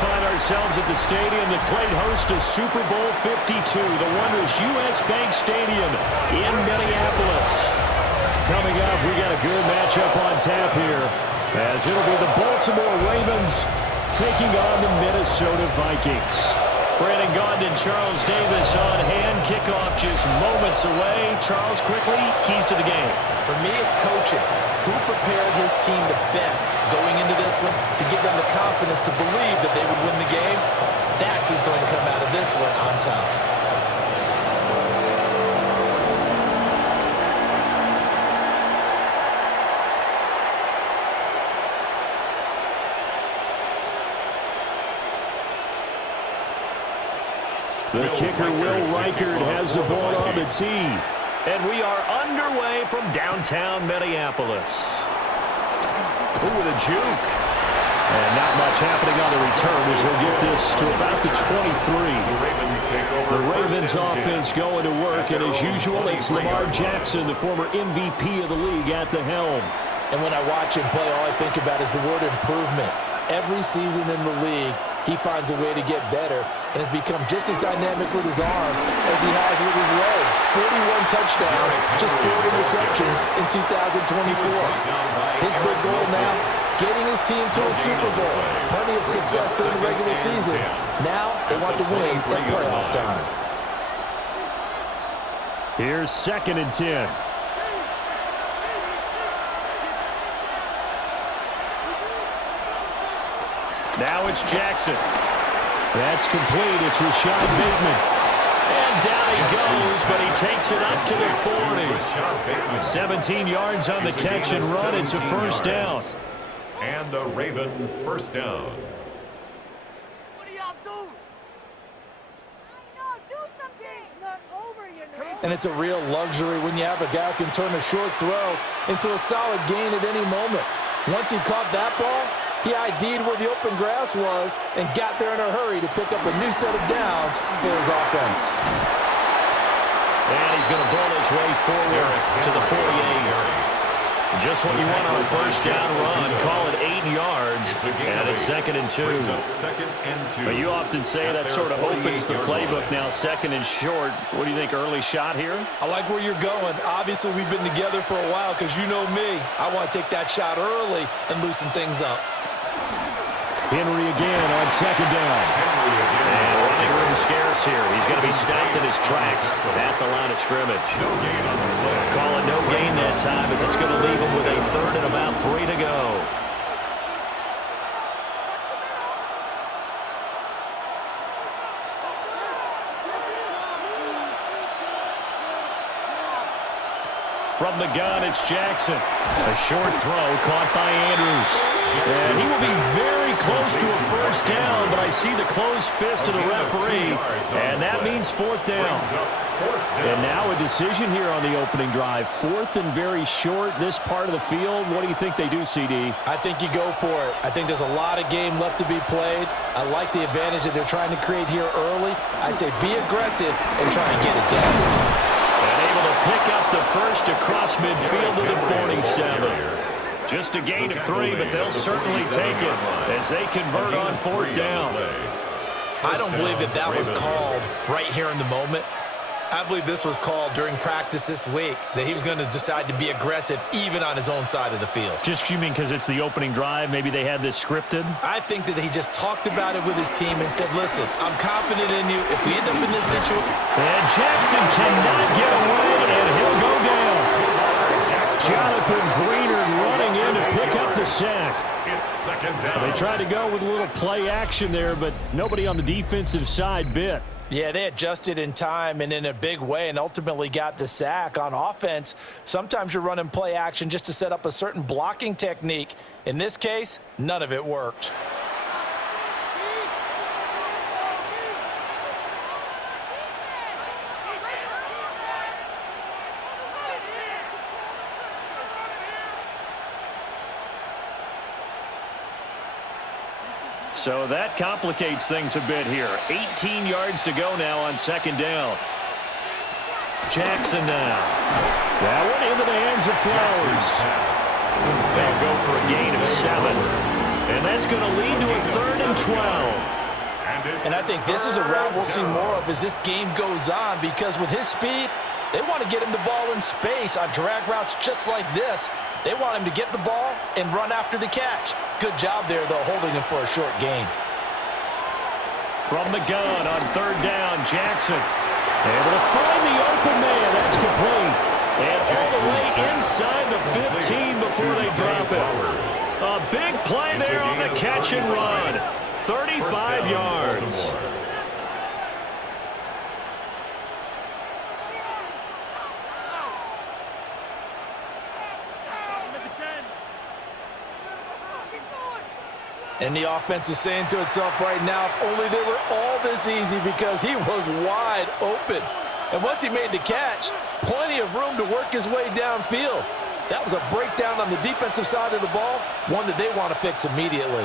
find ourselves at the stadium that played host to Super Bowl 52, the wondrous U.S. Bank Stadium in Minneapolis. Coming up, we got a good matchup on tap here, as it'll be the Baltimore Ravens taking on the Minnesota Vikings. Brandon Gaudin and Charles Davis on hand. Kickoff just moments away. Charles, quickly, keys to the game. For me, it's coaching. Who prepared his team the best going into this one to give them the confidence to believe that they would win the game? That's who's going to come out of this one on top. The kicker, Will Reichard, has the ball on the tee. And we are underway from downtown Minneapolis. Ooh, with a juke. And not much happening on the return as they'll get this to about the 23. The Ravens offense going to work, and as usual, it's Lamar Jackson, the former MVP of the league, at the helm. And when I watch him play, all I think about is the word improvement. Every season in the league, he finds a way to get better, and has become just as dynamic with his arm as he has with his legs. 41 touchdowns, just 4 interceptions in 2024. His big goal now, getting his team to a Super Bowl. Plenty of success during the regular season. Now they want to win at playoff time. Here's 2nd and 10. Now it's Jackson. That's complete. It's Rashad Bateman. And down he goes, but he takes it up to the 40. 17 yards on the catch and run. It's a first down. And a Raven first down. What do y'all do? I know, do something. It's not over, you know. And it's a real luxury when you have a guy who can turn a short throw into a solid gain at any moment. Once he caught that ball, he ID'd where the open grass was and got there in a hurry to pick up a new set of downs for his offense. And he's going to ball his way forward to the 48. Just what you want on a first down run. Call it 8 yards, and it's 2nd and 2. But you often say that sort of opens the playbook now, 2nd and short. What do you think, early shot here? I like where you're going. Obviously, we've been together for a while because you know me. I want to take that shot early and loosen things up. Henry again on 2nd down. And running room scarce here. He's going to be stopped in his tracks at the line of scrimmage. Call it no gain that time as it's going to leave him with a 3rd and about 3 to go. From the gun, it's Jackson. A short throw caught by Andrews. And he will be very close to a first down, but I see the closed fist of the referee, and that means 4th down. And now a decision here on the opening drive. 4th and very short, this part of the field. What do you think they do, CD? I think you go for it. I think there's a lot of game left to be played. I like the advantage that they're trying to create here early. I say be aggressive and try and get it done. And able to pick up the first across midfield to the 47. Just a gain of 3, but they'll certainly take it as they convert on 4th down. I don't believe that that was called right here in the moment. I believe this was called during practice this week, that he was going to decide to be aggressive even on his own side of the field. Just you mean because it's the opening drive? Maybe they had this scripted? I think that he just talked about it with his team and said, listen, I'm confident in you. If we end up in this situation. And Jackson cannot get away, and he'll go down. Jonathan Greenard running in to pick up the sack. They tried to go with a little play action there, but nobody on the defensive side bit. Yeah, they adjusted in time and in a big way and ultimately got the sack. On offense, sometimes you're running play action just to set up a certain blocking technique. In this case, none of it worked. So that complicates things a bit here. 18 yards to go now on 2nd down. Jackson now. That one into the hands of Flowers. They'll go for a gain of 7. And that's going to lead to a 3rd and 12. And I think this is a route we'll see more of as this game goes on, because with his speed, they want to get him the ball in space on drag routes just like this. They want him to get the ball and run after the catch. Good job there, though, holding him for a short gain. From the gun on 3rd down, Jackson able to find the open man. That's complete. And all the way inside the 15 before they drop it. A big play there on the catch and run. 35 yards. And the offense is saying to itself right now, if only they were all this easy, because he was wide open. And once he made the catch, plenty of room to work his way downfield. That was a breakdown on the defensive side of the ball, one that they want to fix immediately.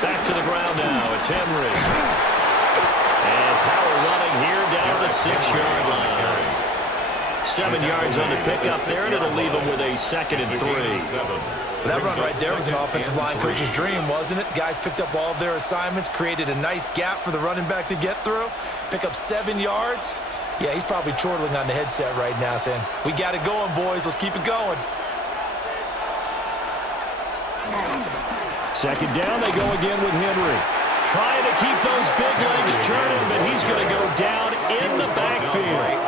Back to the ground now. It's Henry. And power running here down the 6-yard line. 7 yards on the pickup there, and it'll leave them with a 2nd and 3. That run right there was an offensive line coach's dream, wasn't it? Guys picked up all of their assignments, created a nice gap for the running back to get through, pick up 7 yards. Yeah, he's probably chortling on the headset right now saying, we got it going, boys. Let's keep it going. 2nd down, they go again with Henry. Trying to keep those big legs churning, but he's going to go down in the backfield.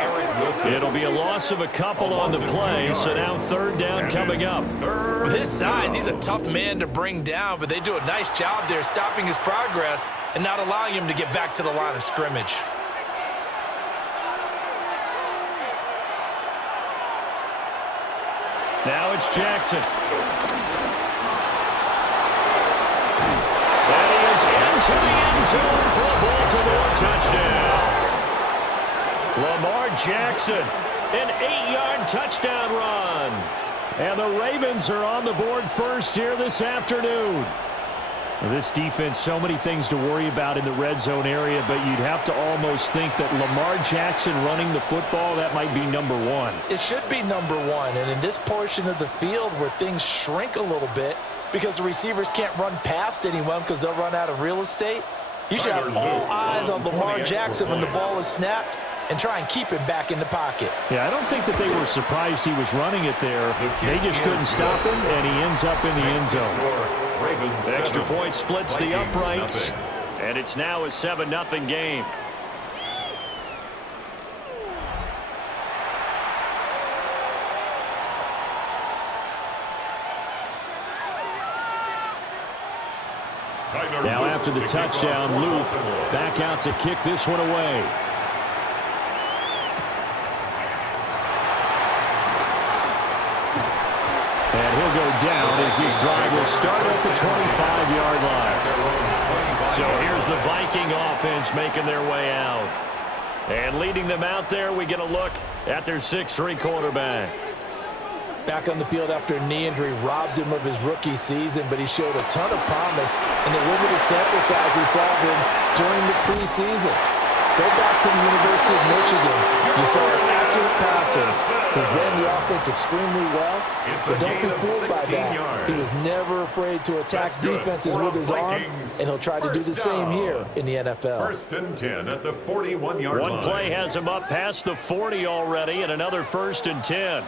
It'll be a loss of a couple on the play, so now 3rd down coming up. With his size, he's a tough man to bring down, but they do a nice job there stopping his progress and not allowing him to get back to the line of scrimmage. Now it's Jackson. And he is into the end zone for a Baltimore touchdown. Lamar Jackson, an 8-yard touchdown run. And the Ravens are on the board first here this afternoon. This defense, so many things to worry about in the red zone area, but you'd have to almost think that Lamar Jackson running the football, that might be number 1. It should be number 1, and in this portion of the field where things shrink a little bit because the receivers can't run past anyone because they'll run out of real estate, you should have all eyes on Lamar Jackson when the ball is snapped and try and keep him back in the pocket. Yeah, I don't think that they were surprised he was running it there. They just couldn't stop him, and he ends up in the end zone. The extra point splits the uprights, and it's now a 7-0 game. Now after the touchdown, Luke back out to kick this one away. And he'll go down as this drive will start at the 25-yard line. So here's the Viking offense making their way out. And leading them out there, we get a look at their 6'3" quarterback. Back on the field after a knee injury robbed him of his rookie season, but he showed a ton of promise in the limited sample size we saw of him during the preseason. Go back to the University of Michigan. You saw an accurate passer who ran the offense extremely well, but don't be fooled by that. He was never afraid to attack defenses with his arm, and he'll try to do the same here in the NFL. 1st and 10 at the 41-yard line. One play has him up past the 40 already, and another 1st and 10.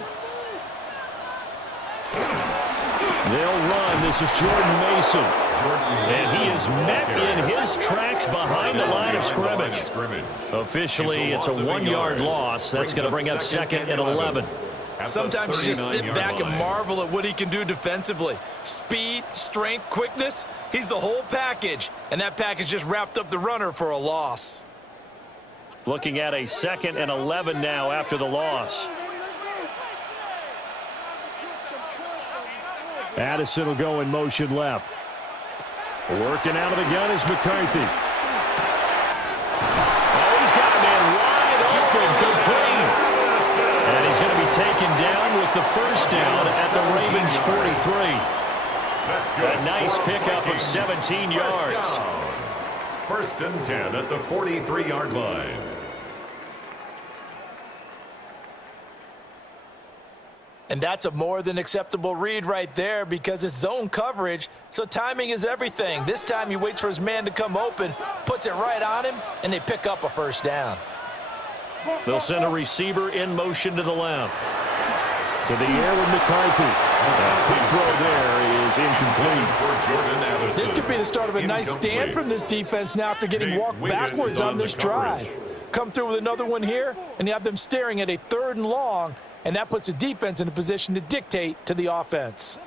They'll run. This is Jordan Mason. And he is met in his tracks behind the line of scrimmage. Officially, it's a 1-yard loss. That's going to bring up 2nd and 11. Sometimes you just sit back and marvel at what he can do defensively. Speed, strength, quickness. He's the whole package. And that package just wrapped up the runner for a loss. Looking at a 2nd and 11 now after the loss. Addison will go in motion left. Working out of the gun is McCarthy. Oh, he's got a man wide open, complete. And he's going to be taken down with the 1st down at the Ravens 43. A nice pickup of 17 yards. 1st and 10 at the 43-yard line. And that's a more than acceptable read right there because it's zone coverage, so timing is everything. This time he waits for his man to come open, puts it right on him, and they pick up a first down. They'll send a receiver in motion to the left. To the air with McCarthy. That quick throw there is incomplete. This could be the start of a nice stand from this defense now after getting walked backwards on this drive. Come through with another one here, and you have them staring at a 3rd and long, and that puts the defense in a position to dictate to the offense.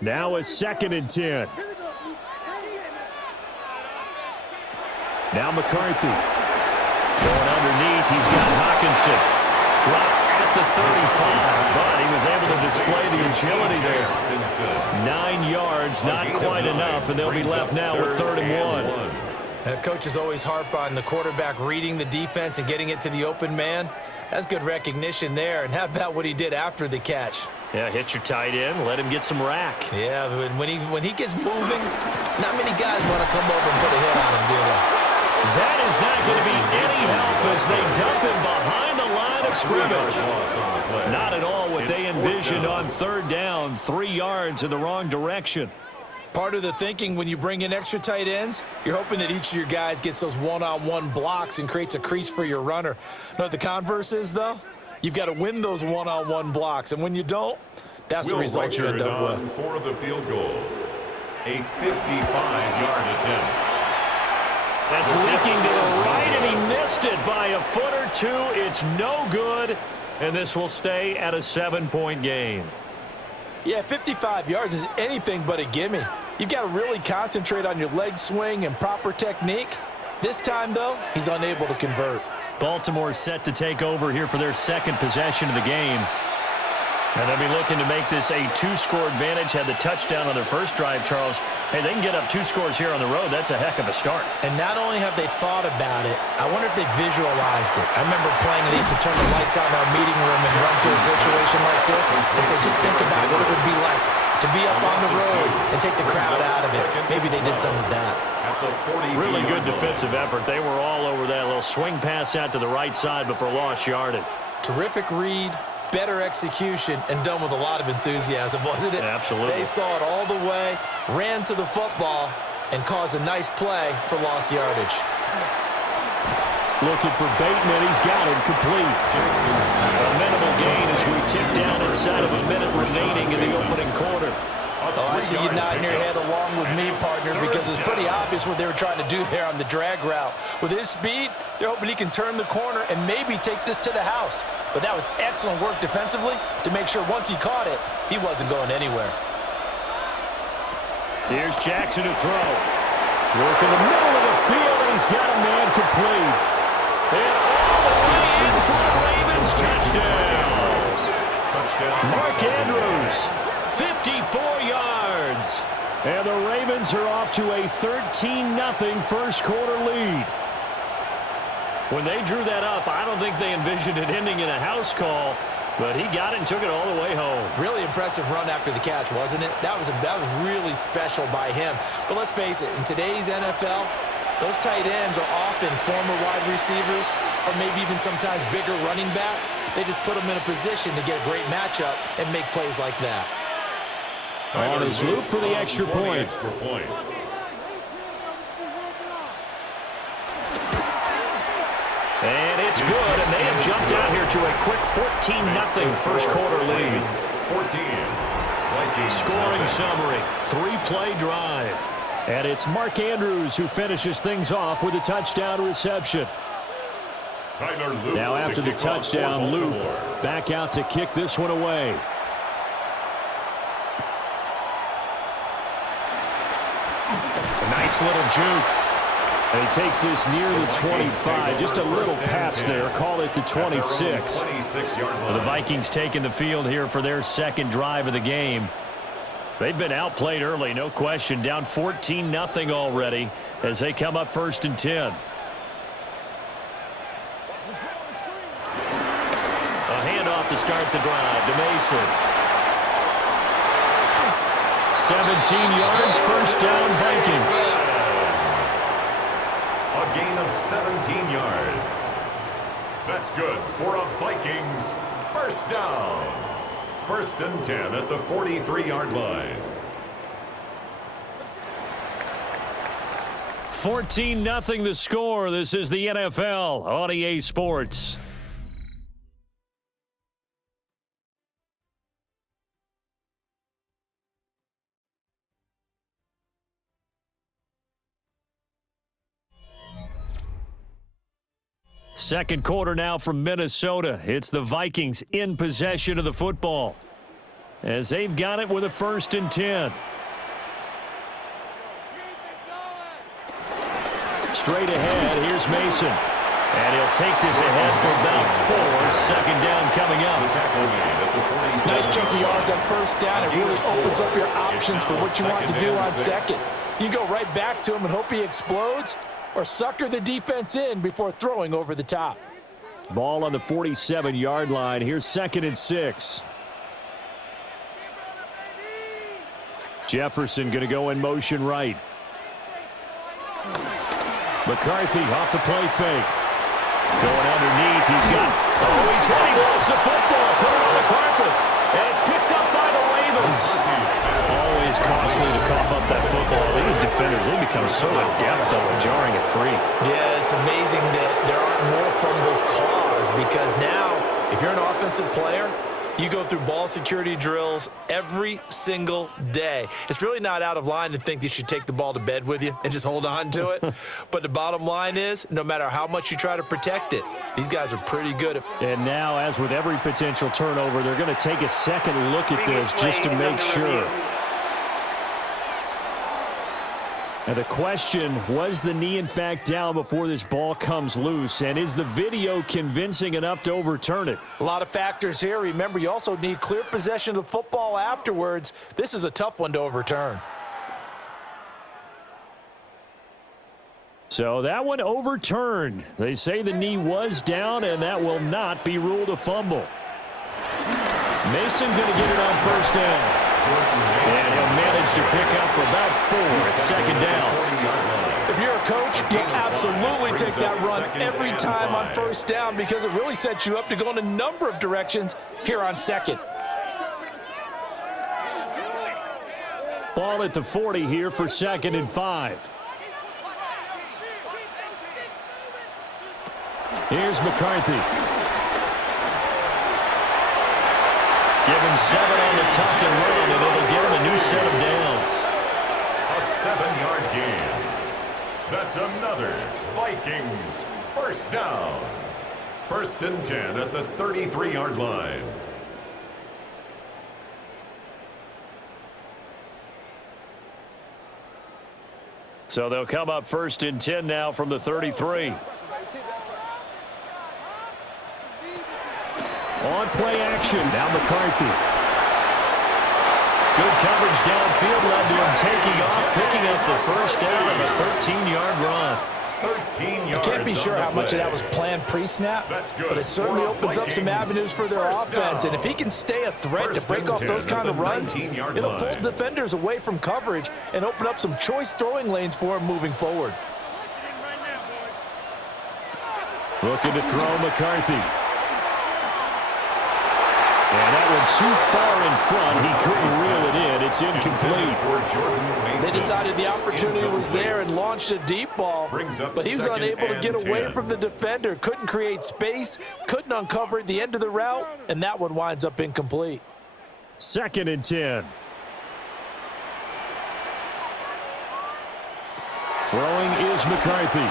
Now a 2nd and 10. Now McCarthy. Going underneath, he's got Hawkinson. Dropped at the 35, but he was able to display the agility there. 9 yards, not quite enough, and they'll be left now with 3rd and 1. Coaches always harp on the quarterback reading the defense and getting it to the open man. That's good recognition there. And how about what he did after the catch? Yeah, hit your tight end, let him get some rack. Yeah, when he gets moving, not many guys want to come over and put a hit on him, do they? That is not going to be any help as they dump him behind the line of scrimmage. Not at all what they envisioned on 3rd down, 3 yards in the wrong direction. Part of the thinking when you bring in extra tight ends, you're hoping that each of your guys gets those one-on-one blocks and creates a crease for your runner. You know what the converse is, though? You've got to win those one-on-one blocks, and when you don't, that's the result you end up with. For the field goal, a 55-yard attempt. That's leaking to the right, and he missed it by a foot or two. It's no good, and this will stay at a 7-point game. Yeah, 55 yards is anything but a gimme. You've got to really concentrate on your leg swing and proper technique. This time, though, he's unable to convert. Baltimore set to take over here for their 2nd possession of the game. And they'll be looking to make this a 2-score advantage. Had the touchdown on their first drive, Charles. Hey, they can get up 2 scores here on the road. That's a heck of a start. And not only have they thought about it, I wonder if they visualized it. I remember playing and they used to turn the lights on in our meeting room and run to a situation like this and say, just think about what it would be like to be up on the road and take the crowd out of it. Maybe they did some of that. Really good defensive effort. They were all over that little swing pass out to the right side before lost yardage. Terrific read. Better execution, and done with a lot of enthusiasm, wasn't it? Absolutely. They saw it all the way, ran to the football, and caused a nice play for lost yardage. Looking for Bateman. He's got him complete. A minimal gain as we tick down inside of a minute remaining in the opening quarter. Oh, I see you nodding your head along with me, partner, because it's pretty obvious what they were trying to do there on the drag route. With his speed, they're hoping he can turn the corner and maybe take this to the house. But that was excellent work defensively to make sure once he caught it, he wasn't going anywhere. Here's Jackson to throw. Work in the middle of the field, and he's got a man complete. And all the way in for the Ravens touchdown. Mark Andrews. 54 yards. And the Ravens are off to a 13-0 first quarter lead. When they drew that up, I don't think they envisioned it ending in a house call, but he got it and took it all the way home. Really impressive run after the catch, wasn't it? That was really special by him. But let's face it, in today's NFL, those tight ends are often former wide receivers or maybe even sometimes bigger running backs. They just put them in a position to get a great matchup and make plays like that. On his loop for the extra point. And it's good, and they have jumped out here to a quick 14-0 first quarter lead. 14. Scoring summary, 3-play drive. And it's Mark Andrews who finishes things off with a touchdown reception. Now after the touchdown, Luke back out to kick this one away. A nice little juke. And he takes this near the 25. Just a little pass there. Call it the 26. The Vikings taking the field here for their 2nd drive of the game. They've been outplayed early, no question. Down 14-0 already as they come up 1st and 10. A handoff to start the drive to Mason. 17 yards, first down, Vikings. A gain of 17 yards. That's good for a Vikings first down. First and 10 at the 43-yard line. 14-0 the score. This is the NFL on EA Sports. Second quarter now from Minnesota. It's the Vikings in possession of the football as they've got it with a 1st and 10. Straight ahead, here's Mason. And he'll take this ahead for about 4. Second down coming up. Nice chunk of yards on first down. It really opens up your options for what you want to do on second. You go right back to him and hope he explodes, or sucker the defense in before throwing over the top. Ball on the 47-yard line. Here's 2nd and 6. Jefferson going to go in motion right. McCarthy off the play fake. Going underneath. He's got... Oh, he's hit. He lost the football. Put it on the carpet. And it's picked up by the Ravens. Always costly to cough up that football. These defenders, they become so adept, though, at jarring it free. Yeah, it's amazing that there aren't more fumbles caused, because now, if you're an offensive player, you go through ball security drills every single day. It's really not out of line to think you should take the ball to bed with you and just hold on to it. But the bottom line is, no matter how much you try to protect it, these guys are pretty good at. And now, as with every potential turnover, they're going to take a second look at this just to make sure. And the question, was the knee in fact down before this ball comes loose? And is the video convincing enough to overturn it? A lot of factors here. Remember, you also need clear possession of the football afterwards. This is a tough one to overturn. So that one overturned. They say the knee was down, and that will not be ruled a fumble. Mason going to get it on first down. And he'll manage to pick up about 4 at second down. If you're a coach, you'll absolutely take that run every time on first down, because it really sets you up to go in a number of directions here on second. Ball at the 40 here for 2nd and 5. Here's McCarthy. Give him 7 on the tuck and run, and it'll give him a new set of downs. A 7-yard gain. That's another Vikings first down. 1st and 10 at the 33-yard line. So they'll come up 1st and 10 now from the 33. On play action, now McCarthy. Good coverage downfield, led to him taking off, picking up the first down on a 13-yard run. 13 yards. I can't be sure how much of that was planned pre-snap, but it certainly opens up some avenues for their offense. And if he can stay a threat to break off those kind of runs, it'll pull defenders away from coverage and open up some choice throwing lanes for him moving forward. Looking to throw McCarthy. And that one too far in front. He couldn't reel it in. It's incomplete. They decided the opportunity was there and launched a deep ball, but he was unable to get away from the defender. Couldn't create space, couldn't uncover at the end of the route, and that one winds up incomplete. 2nd and 10. Throwing is McCarthy.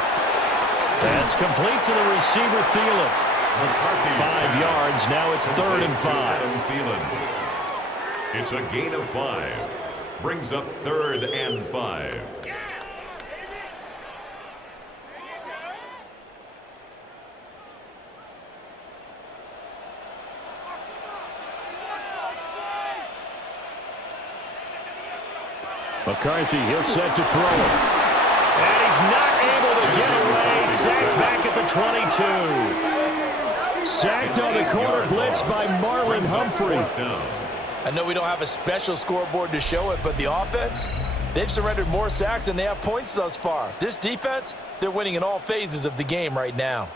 That's complete to the receiver, Thielen. 5 yards. Now it's 3rd and 5. It's a gain of 5. Brings up 3rd and 5. McCarthy, he'll set to throw it. And he's not able to get away. Sacked back at the 22. Sacked on the corner blitz by Marlon Humphrey. I know we don't have a special scoreboard to show it, but the offense, they've surrendered more sacks than they have points thus far. This defense, they're winning in all phases of the game right now.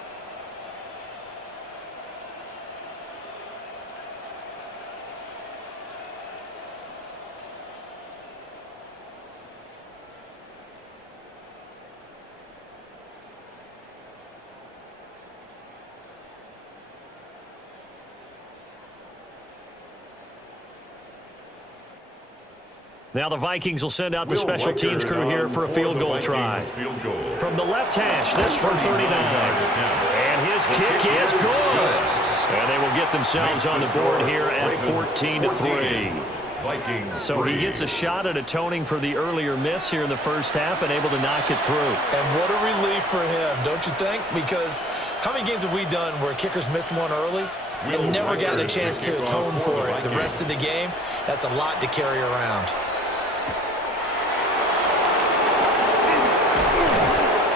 Now the Vikings will send out the special teams crew here for a field goal try. From the left hash, this from 39. And his kick is good. And they will get themselves on the board here at 14-3. So he gets a shot at atoning for the earlier miss here in the first half and able to knock it through. And what a relief for him, don't you think? Because how many games have we done where kickers missed one early and never gotten a chance to atone for it the rest of the game? That's a lot to carry around.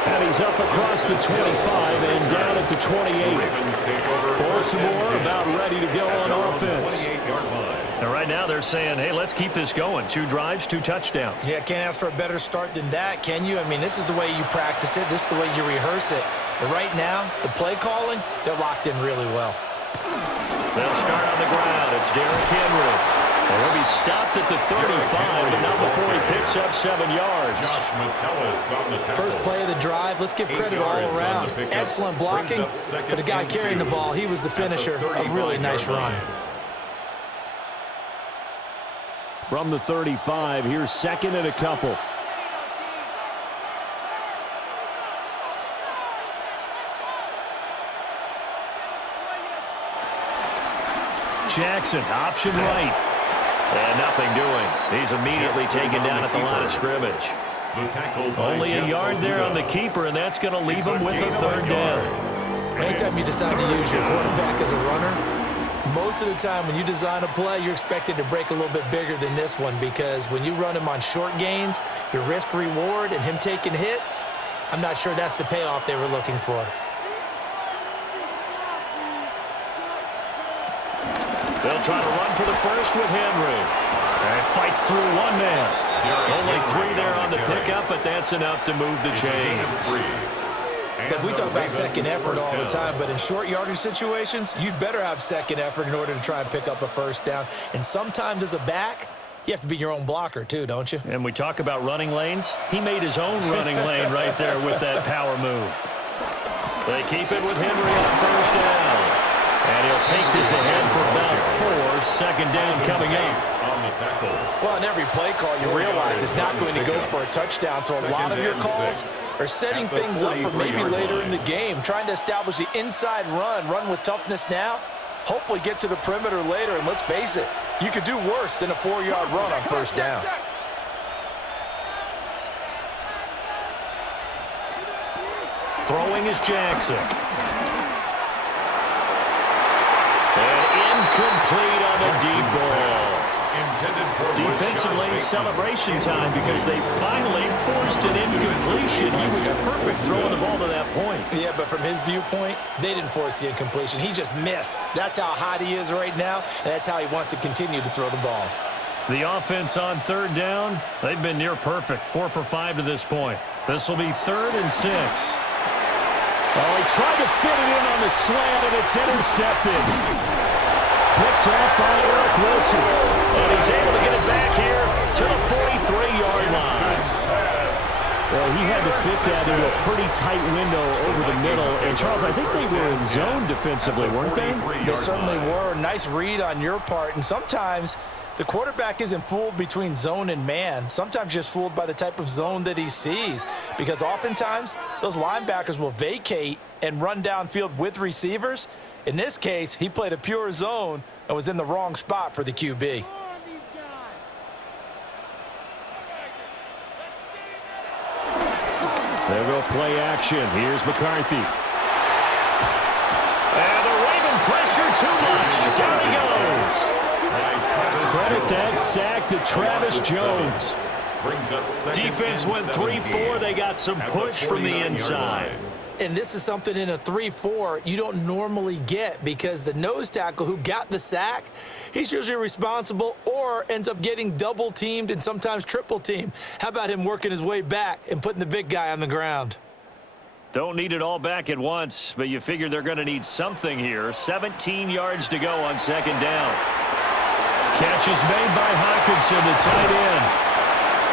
And he's up across the 25 and down at the 28. Baltimore about ready to go on offense. And right now they're saying, hey, let's keep this going. 2 drives, 2 touchdowns. Yeah, can't ask for a better start than that, can you? I mean, this is the way you practice it. This is the way you rehearse it. But right now, the play calling, they're locked in really well. They'll start on the ground. It's Derrick Henry. And he'll be stopped at the 35, but not before he picks up 7 yards. First play of the drive, let's give credit all around. Excellent blocking, but the guy carrying the ball, he was the finisher. A really nice run. From the 35, here's 2nd and a couple. Jackson, option right. And nothing doing. He's immediately taken down at the line of scrimmage. Only a yard there on the keeper, and that's going to leave him with a 3rd down. Anytime you decide to use your quarterback as a runner, most of the time when you design a play, you're expected to break a little bit bigger than this one, because when you run him on short gains, your risk-reward and him taking hits, I'm not sure that's the payoff they were looking for. They'll try to run for the first with Henry. And fights through one man. Only 3 there on the pickup, but that's enough to move the chains. Look, we talk about second effort all the time, but in short yardage situations, you'd better have second effort in order to try and pick up a 1st down. And sometimes as a back, you have to be your own blocker too, don't you? And we talk about running lanes. He made his own running lane right there with that power move. They keep it with Henry on 1st down. And he'll take this ahead for about 4. 2nd down coming up. Well, in every play call, you realize it's not going to go for a touchdown. So a lot of your calls are setting things up for maybe later in the game, trying to establish the inside run with toughness now, hopefully get to the perimeter later. And let's face it, you could do worse than a 4-yard run on 1st down. Throwing is Jackson. Incomplete on the deep ball. Defensively, celebration time because they finally forced an incompletion. He was perfect throwing the ball to that point. Yeah, but from his viewpoint, they didn't force the incompletion. He just missed. That's how hot he is right now, and that's how he wants to continue to throw the ball. The offense on 3rd down, they've been near perfect. 4 for 5 to this point. This will be 3rd and 6. Oh, he tried to fit it in on the slant, and it's intercepted. Picked off by Eric Wilson. And he's able to get it back here to the 43-yard line. Well, he had to fit that into a pretty tight window over the middle. And, Charles, I think they were in zone defensively, weren't they? They certainly were. Nice read on your part. And sometimes the quarterback isn't fooled between zone and man. Sometimes just fooled by the type of zone that he sees. Because oftentimes, those linebackers will vacate and run downfield with receivers. In this case, he played a pure zone and was in the wrong spot for the QB. They'll go play action. Here's McCarthy. And the Raven pressure too much. Down he goes. Credit that sack to Travis Jones. Defense went 3-4. They got some push from the inside. And this is something in a 3-4 you don't normally get, because the nose tackle who got the sack, he's usually responsible or ends up getting double teamed and sometimes triple teamed. How about him working his way back and putting the big guy on the ground? Don't need it all back at once, but you figure they're going to need something here. 17 yards to go on 2nd down. Catch is made by Hawkinson, the tight end.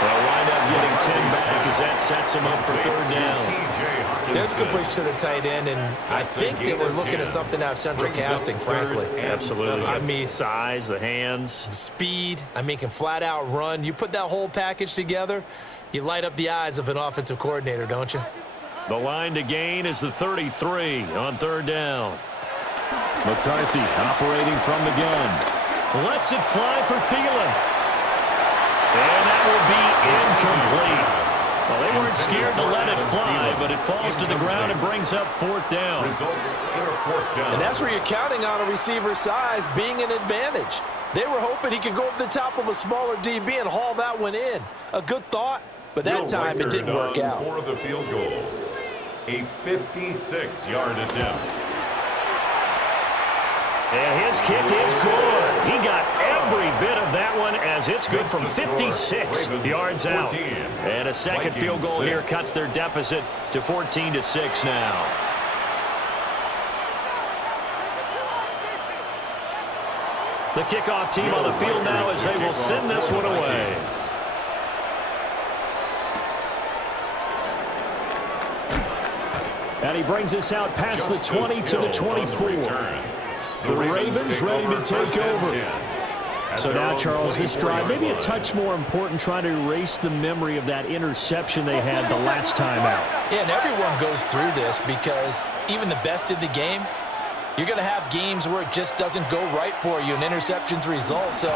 They'll wind up getting 10 back as that sets them up for third down. There's completion to the tight end, and I think that we're looking at something out of central casting, frankly. Absolutely. I mean, size, the hands. Speed, I mean, can flat out run. You put that whole package together, you light up the eyes of an offensive coordinator, don't you? The line to gain is the 33 on third down. McCarthy operating from the gun. Lets it fly for Thielen. And that will be incomplete. Well, they weren't scared to let it fly, but it falls to the ground and brings up fourth down. And that's where you're counting on a receiver's size being an advantage. They were hoping he could go over the top of a smaller DB and haul that one in. A good thought, but that time it didn't work out. For the field goal, a 56-yard attempt. And his kick is good. He got every bit of that one as it's good from 56 yards out. And a second field goal here cuts their deficit to 14-6 now. The kickoff team on the field now as they will send this one away. And he brings us out past the 20 to the 24. The Ravens ready to take over. So now, Charles, this drive, maybe a touch more important, trying to erase the memory of that interception they had the last time out. Yeah, and everyone goes through this because even the best in the game, you're going to have games where it just doesn't go right for you and interceptions result. So,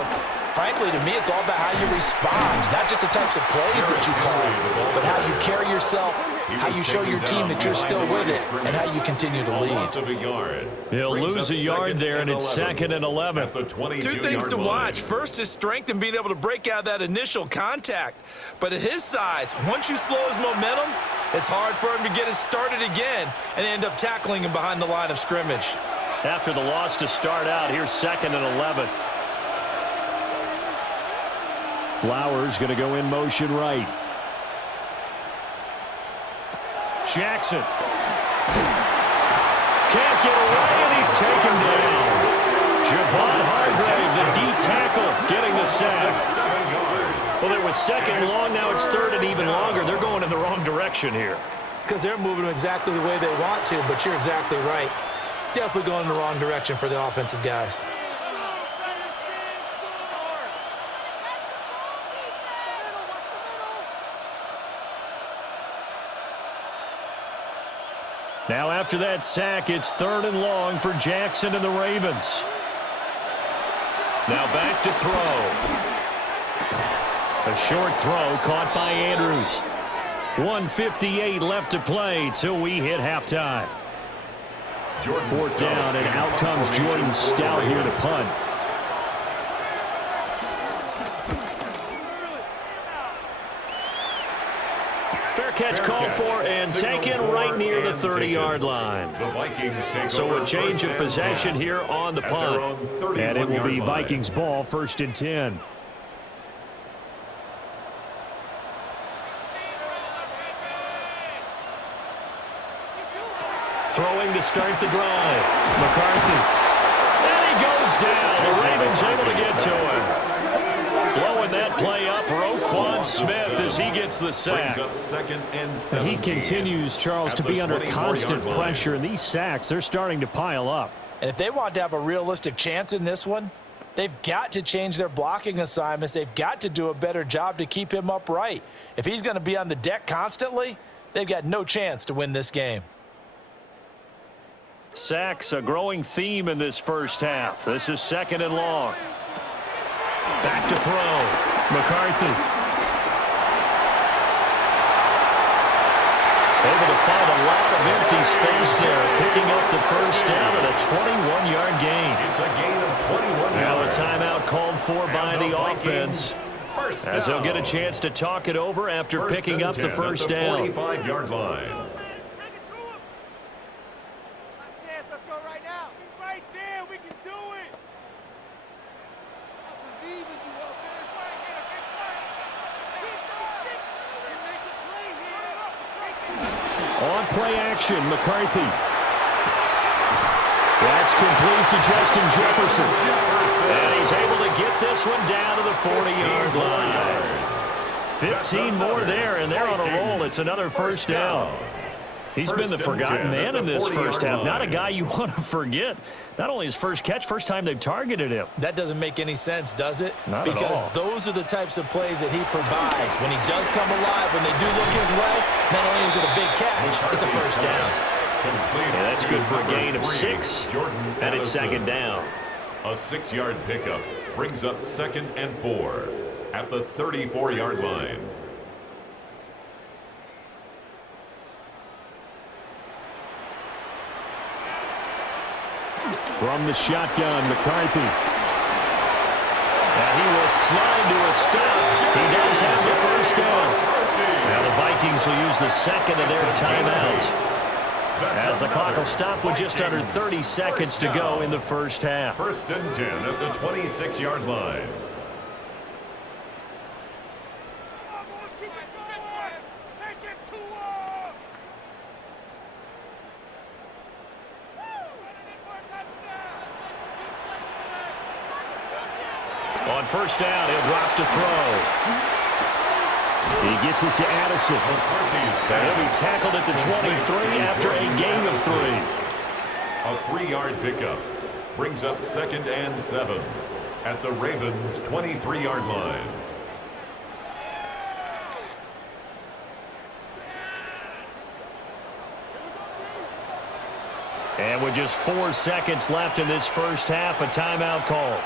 frankly, to me, it's all about how you respond, not just the types of plays that you call, but how you carry yourself, how you show your team that you're still with it, and how you continue to lead. He'll lose a yard there, and it's second and 11. Two things to watch. First is strength and being able to break out that initial contact. But at his size, once you slow his momentum, it's hard for him to get it started again and end up tackling him behind the line of scrimmage. After the loss to start out, here's second and 11. Flowers going to go in motion right. Jackson. Can't get away, and he's taken down. Javon Hargrave, the D-tackle, getting the sack. Well, there was second and long. Now it's third and even longer. They're going in the wrong direction here. Because they're moving them exactly the way they want to, but you're exactly right. Definitely going in the wrong direction for the offensive guys. Now after that sack, it's third and long for Jackson and the Ravens. Now back to throw. A short throw caught by Andrews. 1:58 left to play till we hit halftime. Fourth down, and out comes Jordan Stout here to punt. Fair catch called for and taken right near the 30-yard line. So a change of possession here on the punt. And it will be Vikings ball, first and 10. Throwing to start the drive. McCarthy. And he goes down. The Ravens able to get to him. Blowing that play up, Roquan Smith as he gets the sack. He continues, Charles, to be under constant pressure, and these sacks, they're starting to pile up. And if they want to have a realistic chance in this one, they've got to change their blocking assignments. They've got to do a better job to keep him upright. If he's going to be on the deck constantly, they've got no chance to win this game. Sacks, a growing theme in this first half. This is second and long. Back to throw. McCarthy. Able to find a lot of empty space there, picking up the first down and a 21-yard gain. It's a gain of 21 now yards. a timeout called for by the offense, as they'll get a chance to talk it over after picking up the first down. 45-yard line. On play action, McCarthy. That's complete to Justin Jefferson. And he's able to get this one down to the 40-yard line. 15 more there, and they're on a roll. It's another first down. He's been the forgotten man in this first half. Not a guy you want to forget. Not only his first catch, first time they've targeted him. That doesn't make any sense, does it? Not at all. Because those are the types of plays that he provides. When he does come alive, when they do look his way, not only is it a big catch, it's a first down. Yeah, that's good for a gain of 6, and it's second down. A 6-yard pickup brings up 2nd and 4 at the 34-yard line. From the shotgun, McCarthy. And he will slide to a stop. He does have the first down. Now the Vikings will use the second of their timeouts, as the clock will stop with just under 30 seconds to go in the first half. 1st and 10 at the 26-yard line. On first down, he'll drop to throw. He gets it to Addison. He'll be tackled at the 23 after a gain of 3. A 3-yard pickup brings up 2nd and 7 at the Ravens' 23-yard line. And with just 4 seconds left in this first half, a timeout call.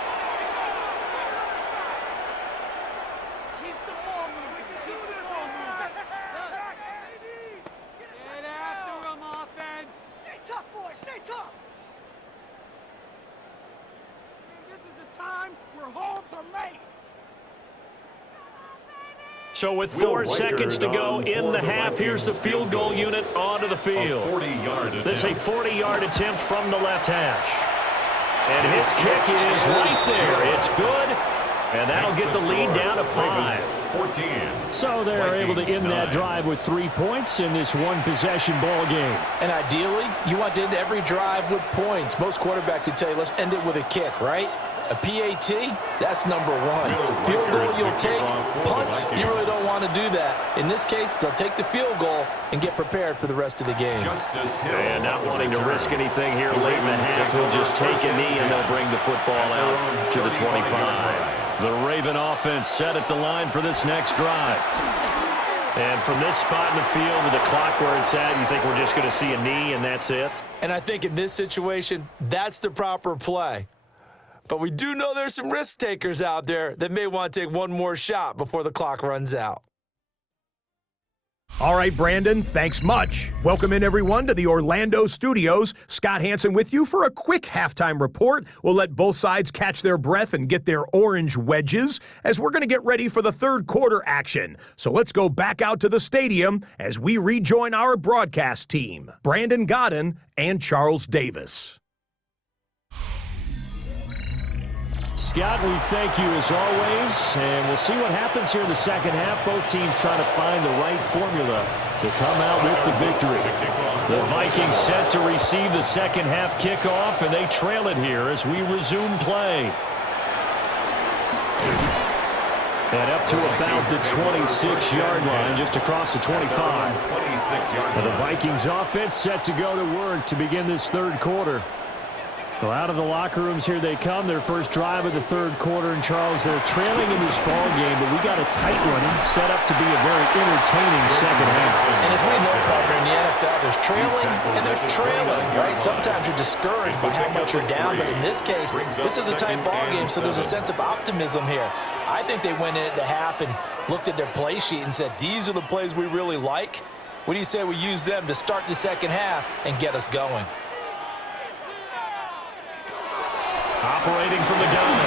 So with 4 seconds to go in the half, here's the field goal unit onto the field. This is a 40-yard attempt from the left hash. And his kick is right there. It's good. And that'll get the lead down to 5. So they're able to end that drive with 3 points in this one-possession ball game. And ideally, you want to end every drive with points. Most quarterbacks would tell you, let's end it with a kick, right? A PAT, that's number 1. Field goal you'll take. Punts, you really don't want to do that. In this case, they'll take the field goal and get prepared for the rest of the game. And not wanting to risk anything here late in the half, he'll just take a knee and they'll bring the football out to the 25. The Raven offense set at the line for this next drive. And from this spot in the field with the clock where it's at, you think we're just going to see a knee and that's it? And I think in this situation, that's the proper play. But we do know there's some risk takers out there that may want to take one more shot before the clock runs out. All right, Brandon, thanks much. Welcome in, everyone, to the Orlando studios. Scott Hansen with you for a quick halftime report. We'll let both sides catch their breath and get their orange wedges as we're going to get ready for the third quarter action. So let's go back out to the stadium as we rejoin our broadcast team, Brandon Godden and Charles Davis. Scott, we thank you as always, and we'll see what happens here in the second half. Both teams trying to find the right formula to come out with the victory. The Vikings set to receive the second half kickoff, and they trail it here as we resume play. And up to about the 26-yard line, just across the 25. And the Vikings offense set to go to work to begin this third quarter. Well, out of the locker rooms here they come. Their first drive of the third quarter. And, Charles, they're trailing in this ball game, but we got a tight one set up to be a very entertaining second half. And as we know, partner, in the NFL, there's trailing and there's trailing, right? Sometimes you're discouraged by how much you're down, but in this case, this is a tight ball game, so there's a sense of optimism here. I think they went in at the half and looked at their play sheet and said, these are the plays we really like. What do you say we use them to start the second half and get us going? Operating from the gun,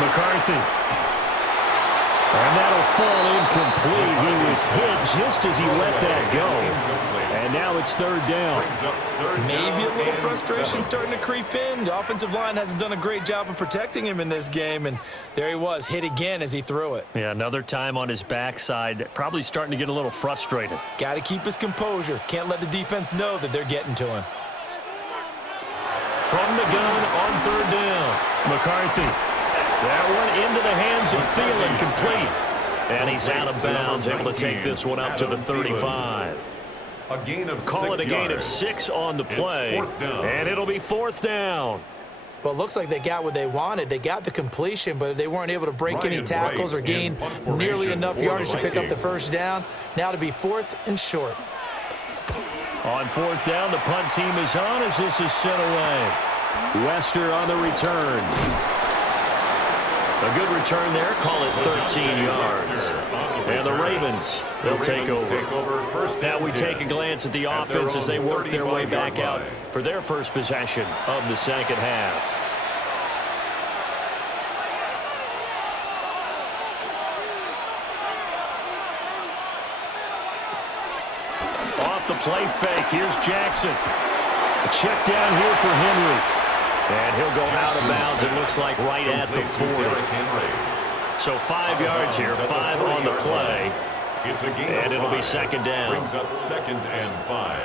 McCarthy. And that'll fall incomplete. He was hit just as he let that go. And now it's third down. Maybe a little frustration starting to creep in. The offensive line hasn't done a great job of protecting him in this game. And there he was, hit again as he threw it. Yeah, another time on his backside. Probably starting to get a little frustrated. Got to keep his composure. Can't let the defense know that they're getting to him. From the gun on third down, McCarthy. That one into the hands of Thielen, complete. And he's out of bounds, able to take this one up to the 35. A gain of Call it a gain of yards. 6 on the play, and it'll be 4th down. Well, it looks like they got what they wanted. They got the completion, but they weren't able to break any tackles or gain nearly enough yardage to pick up the first down. Now to be 4th and short. On 4th down, the punt team is on as this is sent away. Wester on the return. A good return there. Call it 13 yards. And the Ravens, they'll take over. Now we take a glance at the offense as they work their way back out for their first possession of the second half. Off the play fake, here's Jackson. A check down here for Henry. And he'll go out of bounds, it looks like right at the 40. So 5 yards here, 5 on the play. And it'll be 2nd down. Brings up 2nd and 5.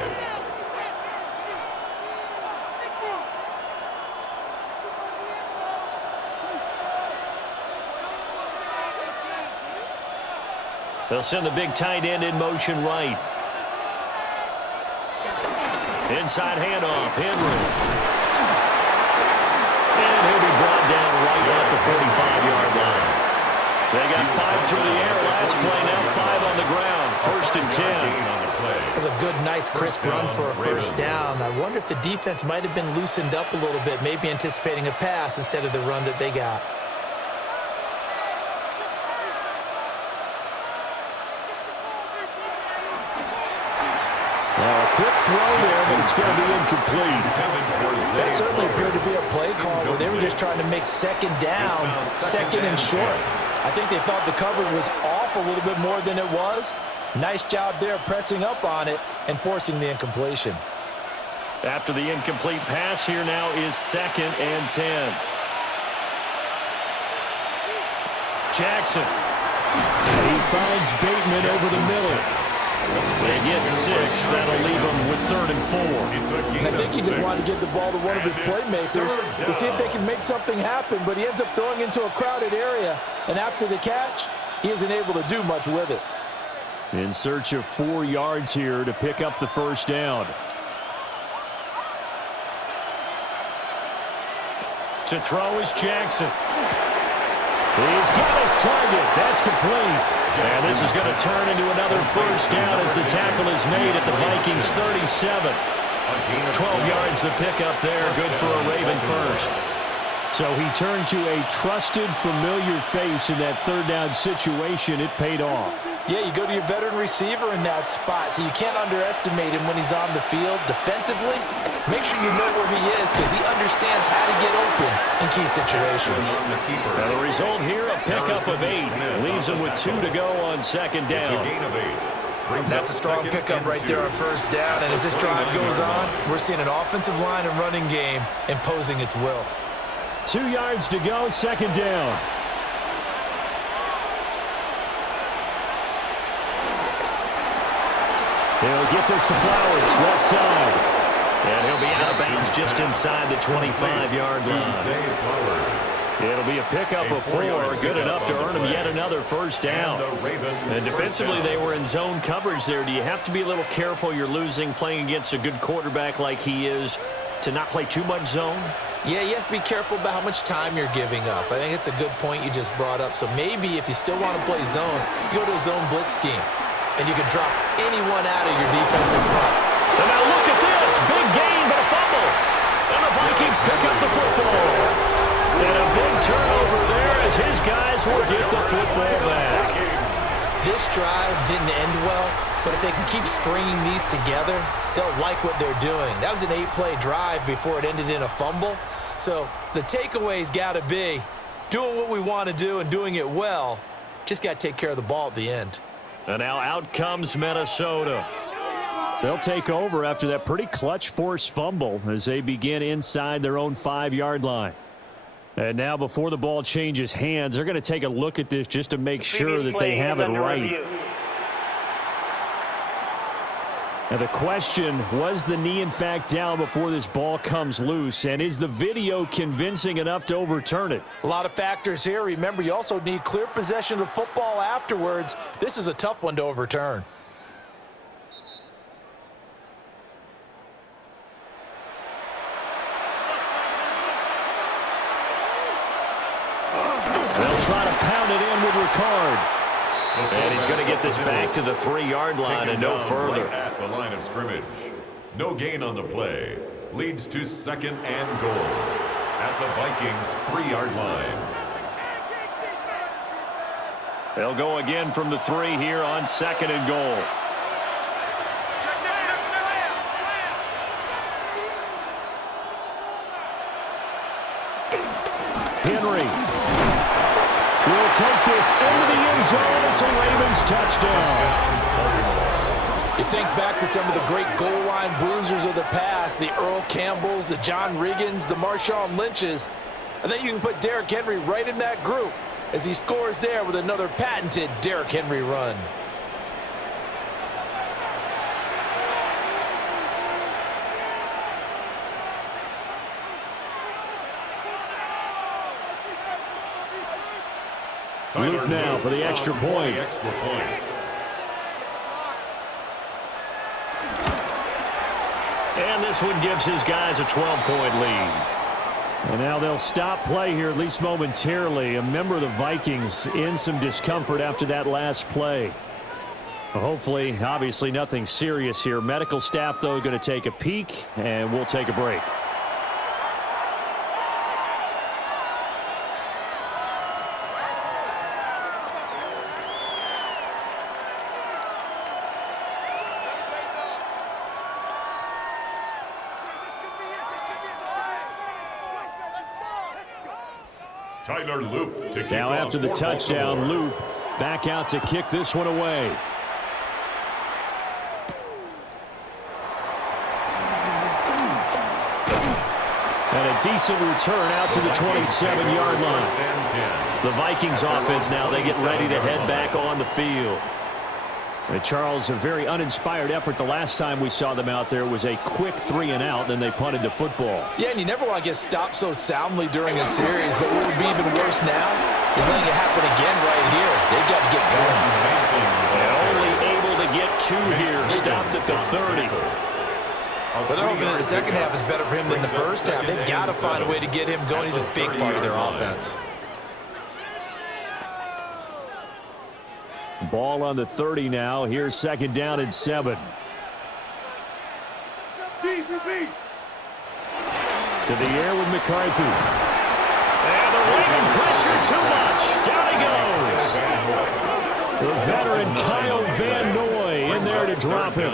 They'll send the big tight end in motion right. Inside handoff, Henry. And he'll be brought down right at the 45-yard line. They got 5 through the air last play, now 5 on the ground. 1st and 10. That's a good, nice, crisp run for a first down. I wonder if the defense might have been loosened up a little bit, maybe anticipating a pass instead of the run that they got. Now a quick throw there, but it's going to be incomplete. That certainly appeared to be a play call where they were just trying to make 2nd down, 2nd and short. I think they thought the coverage was off a little bit more than it was. Nice job there pressing up on it and forcing the incompletion. After the incomplete pass, here now is 2nd and 10. Jackson. He finds Bateman over the middle. They get 6. That'll leave them with 3rd and 4. And I think he just wanted to get the ball to one of his playmakers to see if they can make something happen, but he ends up throwing into a crowded area. And after the catch, he isn't able to do much with it. In search of 4 yards here to pick up the first down. To throw is Jackson. He's got his target. That's complete. And this is going to turn into another first down as the tackle is made at the Vikings 37. 12 yards the pickup there. Good for a Raven first. So he turned to a trusted, familiar face in that 3rd down situation. It paid off. Yeah, you go to your veteran receiver in that spot, so you can't underestimate him when he's on the field. Defensively, make sure you know where he is because he understands how to get open in key situations. And the result here, a pickup of 8. Leaves him with 2 to go on 2nd down. That's a strong pickup right there on first down, and as this drive goes on, we're seeing an offensive line and running game imposing its will. 2 yards to go, 2nd down. He'll get this to Flowers, left side. And he'll be out of bounds just inside the 25-yard line. It'll be a pickup of 4, good enough to earn him yet another first down. And defensively, they were in zone coverage there. Do you have to be a little careful you're losing playing against a good quarterback like he is to not play too much zone? Yeah, you have to be careful about how much time you're giving up. I think it's a good point you just brought up. So maybe if you still want to play zone, you go to a zone blitz scheme, and you can drop anyone out of your defensive front. And now look at this. Big gain, but a fumble. And the Vikings pick up the football. And a big turnover there as his guys will get the football back. This drive didn't end well, but if they can keep stringing these together, they'll like what they're doing. That was an 8-play drive before it ended in a fumble. So the takeaway's got to be doing what we want to do and doing it well. Just got to take care of the ball at the end. And now out comes Minnesota. They'll take over after that pretty clutch forced fumble as they begin inside their own 5-yard line. And now before the ball changes hands, they're going to take a look at this just to make sure that they have it right. Now the question, was the knee in fact down before this ball comes loose? And is the video convincing enough to overturn it? A lot of factors here. Remember, you also need clear possession of the football afterwards. This is a tough one to overturn. They'll try to pound it in with Ricard. And he's going to get this back to the 3-yard line and no further. Right at the line of scrimmage. No gain on the play. Leads to 2nd and goal. At the Vikings 3-yard line. They'll go again from the 3 here on 2nd and goal. Henry will take this into the end zone. It's a Ravens touchdown. You think back to some of the great goal line bruisers of the past, the Earl Campbells, the John Riggins, the Marshawn Lynches. I think you can put Derrick Henry right in that group as he scores there with another patented Derrick Henry run. Luke now for the extra point. And this one gives his guys a 12-point lead. And now they'll stop play here, at least momentarily. A member of the Vikings in some discomfort after that last play. Hopefully, obviously nothing serious here. Medical staff, though, going to take a peek, and we'll take a break. Tyler Loop to kick now off after the for touchdown, Baltimore. Loop back out to kick this one away. And a decent return out to the 27-yard line. The Vikings offense now, they get ready to head back on the field. And Charles, a very uninspired effort the last time we saw them out there was a quick 3-and-out, then they punted the football. Yeah, and you never want to get stopped so soundly during a series, but what would be even worse now is letting it happen again right here. They've got to get going. Only able to get 2 here, stopped at the 30. But they're hoping that the second half is better for him than the first half. They've got to find a way to get him going. He's a big part of their offense. Ball on the 30 now. Here's 2nd down and 7. To the air with McCarthy. And they're waiting pressure too much. Down he goes. The veteran Kyle Van Noy in there to drop him.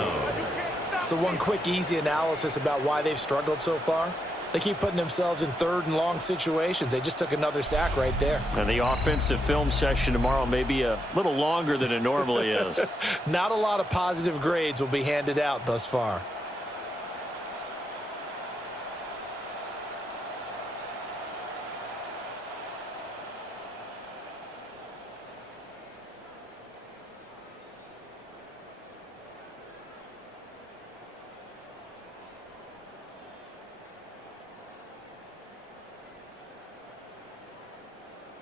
So one quick, easy analysis about why they've struggled so far. They keep putting themselves in 3rd and long situations. They just took another sack right there. And the offensive film session tomorrow may be a little longer than it normally is. Not a lot of positive grades will be handed out thus far.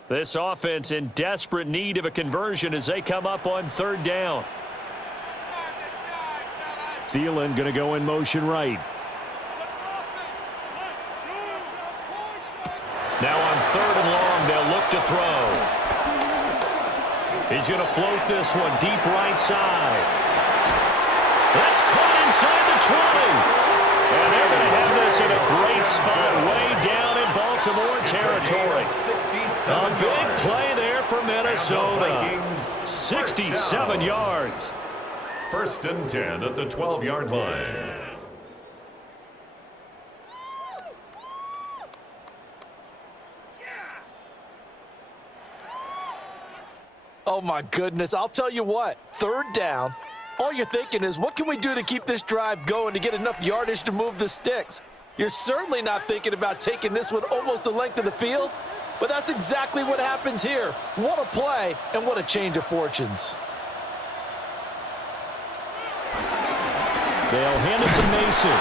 This offense in desperate need of a conversion as they come up on 3rd down. Thielen going to go in motion right. Now on 3rd and long, they'll look to throw. He's going to float this one deep right side. That's caught inside the 20. And they're going to have this in a great spot way down in Baltimore territory. A big play there for Minnesota. 67 yards. 1st and 10 at the 12-yard line. Oh, my goodness. I'll tell you what. 3rd down. All you're thinking is, what can we do to keep this drive going to get enough yardage to move the sticks? You're certainly not thinking about taking this one almost the length of the field, but that's exactly what happens here. What a play, and what a change of fortunes. They'll hand it to Mason.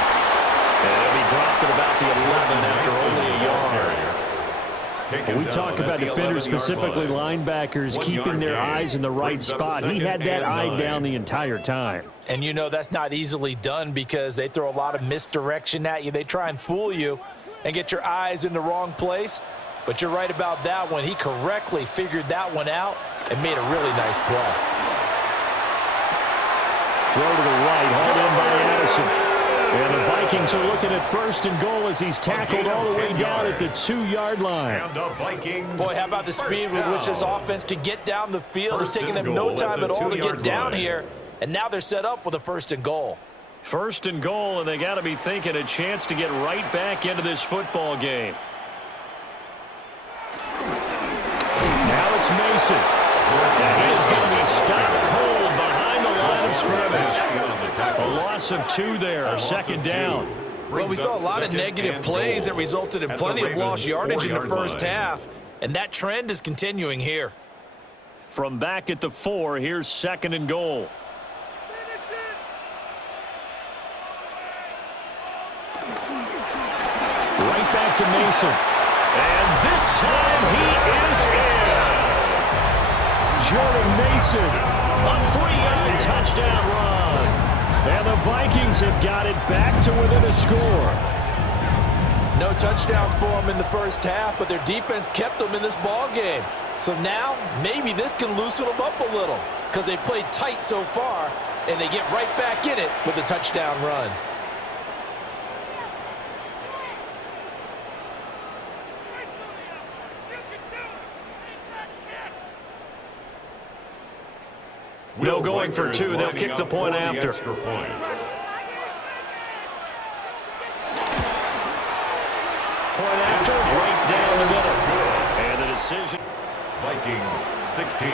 And he'll be dropped at about the 11 after only a yard. We talk about defenders, specifically linebackers, keeping their eyes in the right spot. He had that eye down the entire time. And you know that's not easily done because they throw a lot of misdirection at you. They try and fool you and get your eyes in the wrong place. But you're right about that one. He correctly figured that one out and made a really nice play. Throw to the right, hauled in by Addison. And the Vikings are looking at 1st and goal as he's tackled all the way down at the 2-yard line. Boy, how about the speed with which this offense can get down the field? It's taking them no time at all to get down here. And now they're set up with a 1st and goal. 1st and goal, and they got to be thinking a chance to get right back into this football game. Now it's Mason. And he is going to be stopped cold behind the line of scrimmage. A loss of 2 there, 2nd down. Well, we saw a lot of negative plays that resulted in plenty of lost yardage in the first half, and that trend is continuing here. From back at the 4, here's 2nd and goal. Right back to Mason. And this time he is in. Jordan Mason, a 3-yard touchdown run. And the Vikings have got it back to within a score. No touchdowns for them in the first half, but their defense kept them in this ball game. So now maybe this can loosen them up a little because they played tight so far, and they get right back in it with a touchdown run. No going for 2. They'll kick the point after. Point after, right down the middle. And the decision. Vikings 16.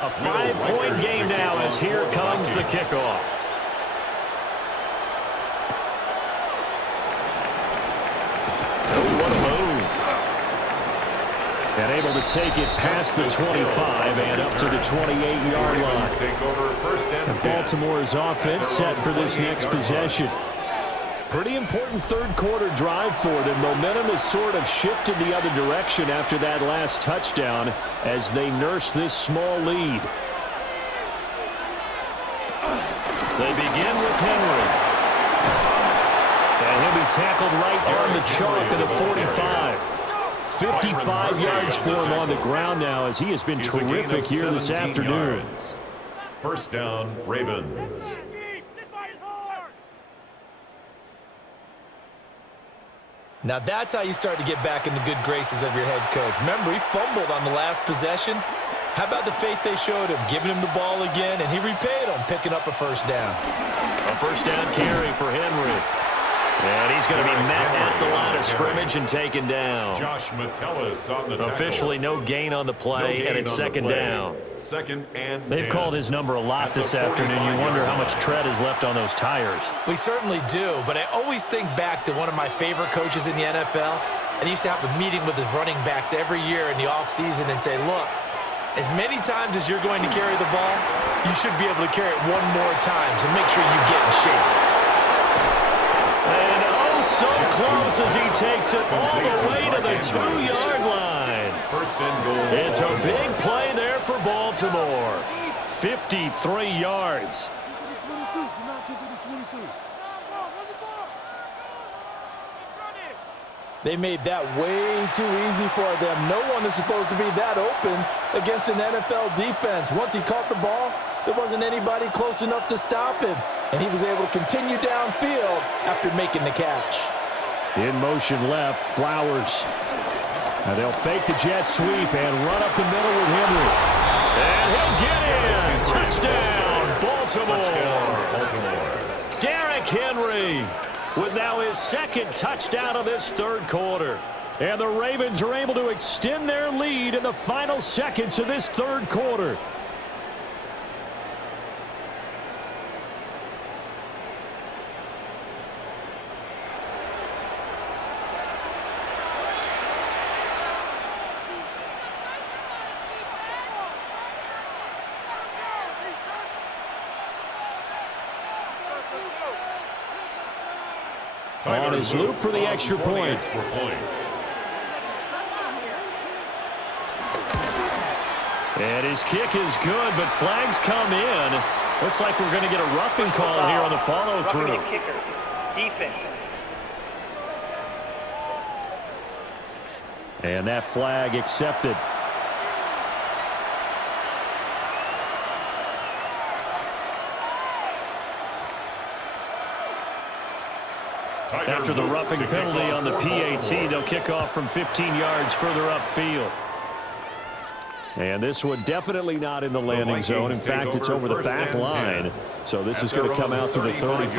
A 5-point game now as here comes the kickoff. Oh, what a move. And able to take it past the 25 and up to the 28-yard line. Baltimore's offense set for this next possession. Pretty important third-quarter drive for them. Momentum has sort of shifted the other direction after that last touchdown as they nurse this small lead. They begin with Henry. And he'll be tackled right on the chalk of the 45. 55 yards for him on the ground now as he has been terrific here this afternoon. 1st down, Ravens. Now that's how you start to get back in the good graces of your head coach. Remember, he fumbled on the last possession. How about the faith they showed him, giving him the ball again, and he repaid them, picking up a 1st down. A 1st down carry for Henry. And he's going to be met at the line of scrimmage and taken down. Josh Metellus on the tackle. Officially no gain on the play, and it's 2nd down. 2nd and 10. They've called his number a lot this afternoon. You wonder how much tread is left on those tires. We certainly do, but I always think back to one of my favorite coaches in the NFL, and he used to have a meeting with his running backs every year in the offseason and say, look, as many times as you're going to carry the ball, you should be able to carry it one more time, so make sure you get in shape. And oh, so close as he takes it all the way to the 2-yard line. 1st and goal. It's a big play there for Baltimore. 53 yards. They made that way too easy for them. No one is supposed to be that open against an NFL defense. Once he caught the ball, there wasn't anybody close enough to stop him. And he was able to continue downfield after making the catch. In motion left, Flowers. Now they'll fake the jet sweep and run up the middle with Henry. And he'll get in. Touchdown, Baltimore. Derrick Henry with now his 2nd touchdown of this 3rd quarter. And the Ravens are able to extend their lead in the final seconds of this 3rd quarter. On his loop for the extra point. And his kick is good, but flags come in. Looks like we're going to get a roughing call here on the follow-through. Defense. And that flag accepted. After the roughing penalty on the PAT, they'll kick off from 15 yards further upfield. And this one definitely not in the landing zone. In fact, it's over the back line. So this is going to come out to the 35.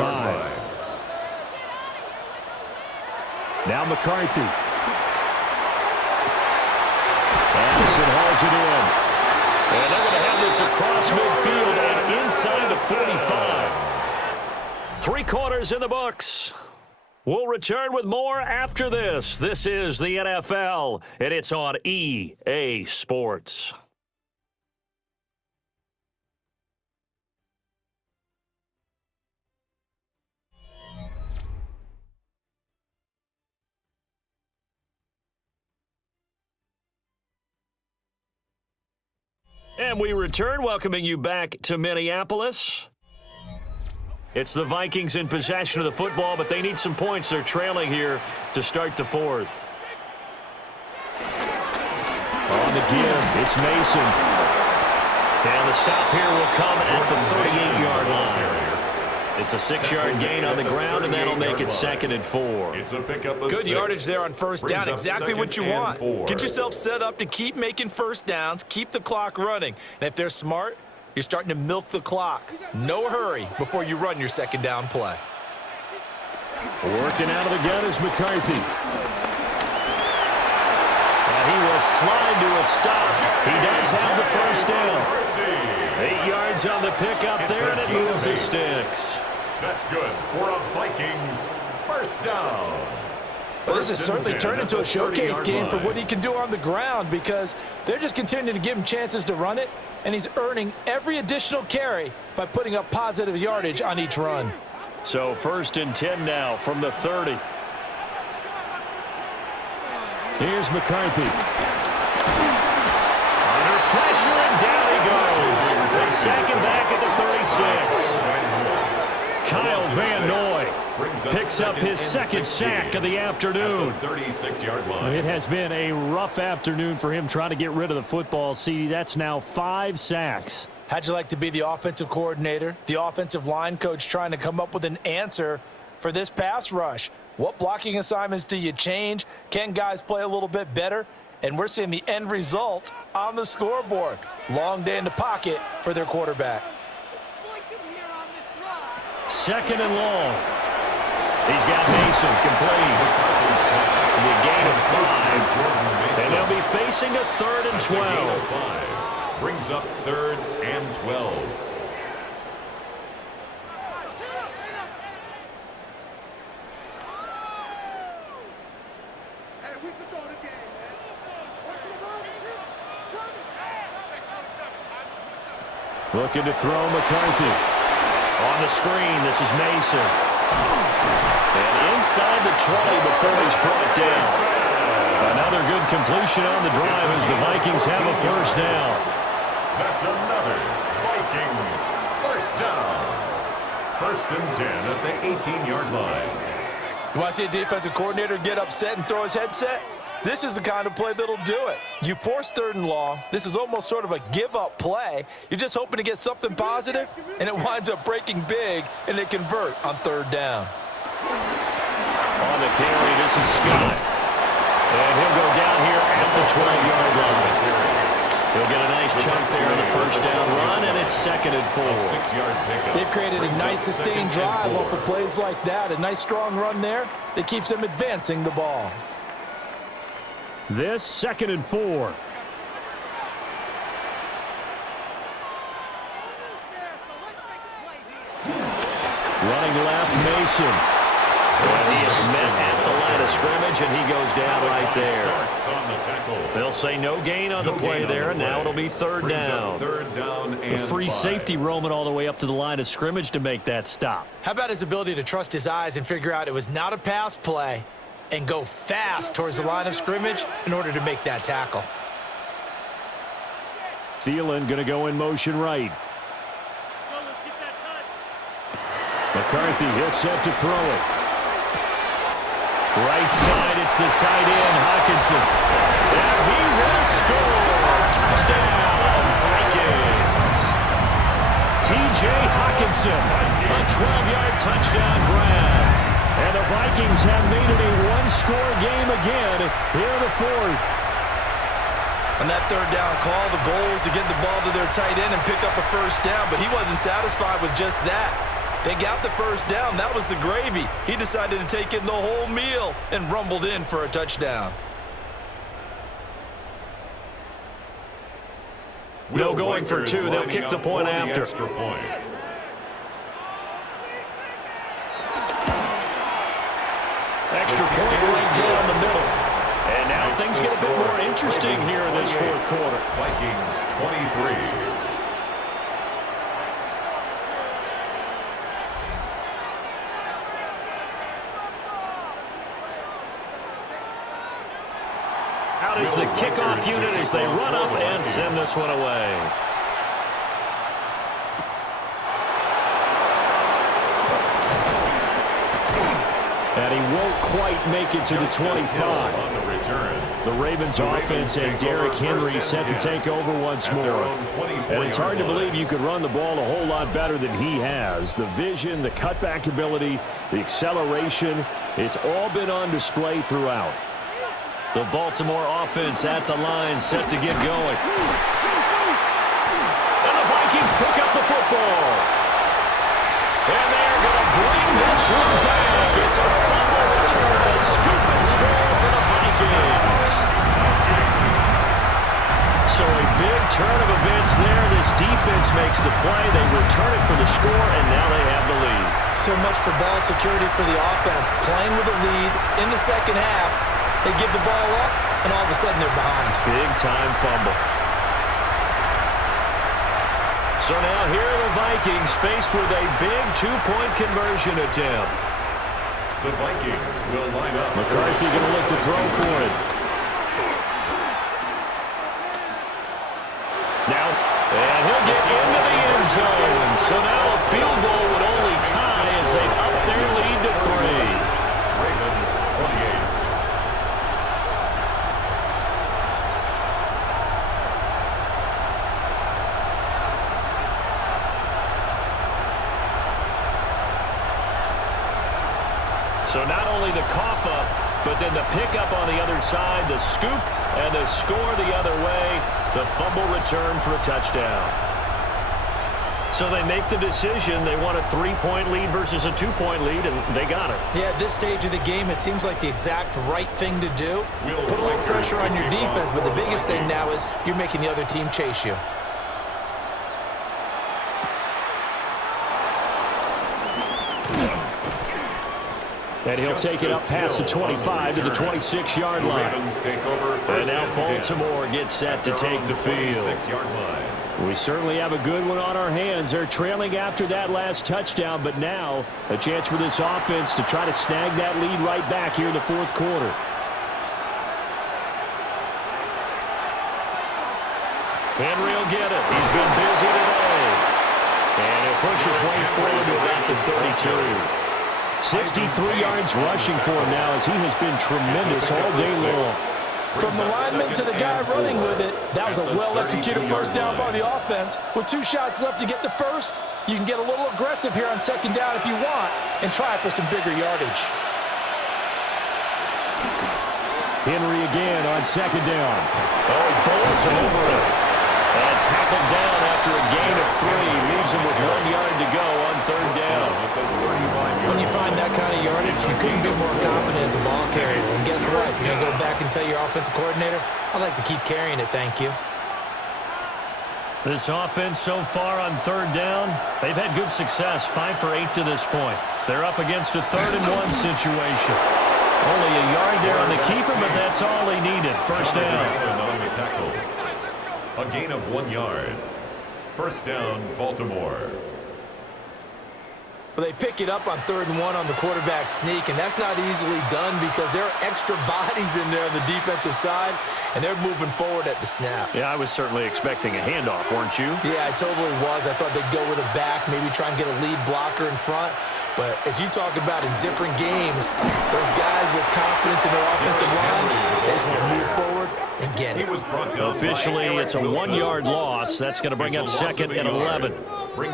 Now McCarthy. Addison hauls it in. And they're going to have this across midfield and inside the 45. 3 quarters in the books. We'll return with more after this. This is the NFL, and it's on EA Sports. And we return, welcoming you back to Minneapolis. It's the Vikings in possession of the football, but they need some points. They're trailing here to start the 4th. On the give, it's Mason. And the stop here will come at the 38-yard line. It's a 6-yard gain on the ground, and that'll make it 2nd and 4. It's a pickup of Good 6. yardage there on first down. Exactly what you want. 4. Get yourself set up to keep making first downs, keep the clock running. And if they're smart, you're starting to milk the clock. No hurry before you run your 2nd down play. Working out of the gun is McCarthy. And he will slide to a stop. He does have the first down. 8 yards on the pickup there, and it moves the sticks. That's good for a Vikings first down. But this has certainly turned into a showcase game for what he can do on the ground, because they're just continuing to give him chances to run it, and he's earning every additional carry by putting up positive yardage on each run. So 1st and 10 now from the 30. Here's McCarthy. Under pressure, and down he goes. They sack him back at the 36. Kyle Van Noy picks up his 2nd sack of the afternoon. 36-yard line. It has been a rough afternoon for him trying to get rid of the football. CD, that's now 5 sacks. How'd you like to be the offensive coordinator, the offensive line coach, trying to come up with an answer for this pass rush? What blocking assignments do you change? Can guys play a little bit better? And we're seeing the end result on the scoreboard. Long day in the pocket for their quarterback. 2nd and long. He's got Mason complete. The gain of 5. And they'll be facing a 3rd and 12. Brings up 3rd and 12. Looking to throw McCarthy. On the screen, this is Mason. And inside the 20 before he's brought down. Another good completion on the drive as the Vikings have a first down. That's another Vikings first down. 1st and 10 at the 18-yard line. You want to see a defensive coordinator get upset and throw his headset? This is the kind of play that'll do it. You force 3rd and long. This is almost sort of a give-up play. You're just hoping to get something positive, and it winds up breaking big, and they convert on 3rd down. On the carry, this is Scott. And he'll go down here at the 12-yard line. He'll get a nice chunk there on the first down run, and it's 2nd and 4. 6-yard pickup. They've created a nice sustained drive off of plays like that. A nice strong run there that keeps them advancing the ball. This 2nd and 4. Running left, Mason. And he is met at the line line of scrimmage, and he goes down right there. Starts on the tackle. They'll say no gain on the play there, and now it'll be third down. Third down and The free 5. safety roaming all the way up to the line of scrimmage to make that stop. How about his ability to trust his eyes and figure out it was not a pass play and go fast towards the line of scrimmage in order to make that tackle. Thielen going to go in motion right. McCarthy, he'll set to throw it. Right side, it's the tight end, Hockenson. And he will score. Touchdown, Vikings. T.J. Hockenson, a 12-yard touchdown grab. And the Vikings have made it a one-score game again here in the fourth. On that third down call, the goal was to get the ball to their tight end and pick up a first down, but he wasn't satisfied with just that. They got the first down. That was the gravy. He decided to take in the whole meal and rumbled in for a touchdown. No going for two. They'll kick the point after. Extra point. Extra point right down the middle. And now things get a bit more interesting here in this fourth quarter. Vikings 23. Out is the kickoff unit as they run up and send this one away. And he won't quite make it to the 25. On the return. The Ravens offense and Derrick Henry set to take over once more. And it's hard to believe you could run the ball a whole lot better than he has. The vision, the cutback ability, the acceleration, it's all been on display throughout. The Baltimore offense at the line, set to get going. And the Vikings pick up the football. And they're going to bring this one back. It's a fumble return, a scoop and score for the Vikings. So a big turn of events there. This defense makes the play. They return it for the score, and now they have the lead. So much for ball security for the offense. Playing with a lead in the second half. They give the ball up, and all of a sudden they're behind. Big-time fumble. So now here are the Vikings faced with a big two-point conversion attempt. The Vikings will line up. McCarthy going to look to throw for it. Now, and he'll get into the end zone. So now a field goal would only tie as they up their lead to 3. Ravens 28. So not only the cough up, but then the pickup on the other side, the scoop, and the score the other way, the fumble return for a touchdown. So they make the decision. They want a 3-point lead versus a 2-point lead, and they got it. Yeah, at this stage of the game, it seems like the exact right thing to do. Put a little pressure on your defense, but the biggest thing now is you're making the other team chase you. And he'll take it up past the 25 to the 26-yard line. And now Baltimore gets set to take the field. We certainly have a good one on our hands. They're trailing after that last touchdown, but now a chance for this offense to try to snag that lead right back here in the fourth quarter. Henry will get it. He's been busy today. And he'll push his way forward to about the 32. 63 yards rushing for him now as he has been tremendous all day long. From the lineman to the guy running with it, that was a well-executed first down by the offense. With 2 shots left to get the first, you can get a little aggressive here on second down if you want and try for some bigger yardage. Henry again on second down. Oh, he bowls over it. And tackled down after a gain of 3. Leaves him with 1 yard to go on third down. When you find that kind of yardage, you couldn't be more confident as a ball carrier. And guess what? You're going to go back and tell your offensive coordinator, I'd like to keep carrying it, thank you. This offense so far on third down, they've had good success, 5 for 8 to this point. They're up against a 3rd and 1 situation. Only a yard there on the keeper, but that's all he needed. First down. On the tackle. A gain of 1 yard. First down, Baltimore. Well, they pick it up on 3rd and 1 on the quarterback sneak, and that's not easily done because there are extra bodies in there on the defensive side, and they're moving forward at the snap. Yeah, I was certainly expecting a handoff, weren't you? Yeah, I totally was. I thought they'd go with a back, maybe try and get a lead blocker in front. But as you talk about in different games, those guys with confidence in their offensive line, they just want to move forward and get it. Officially, it's a 1-yard loss. That's going to bring up 2nd and 11.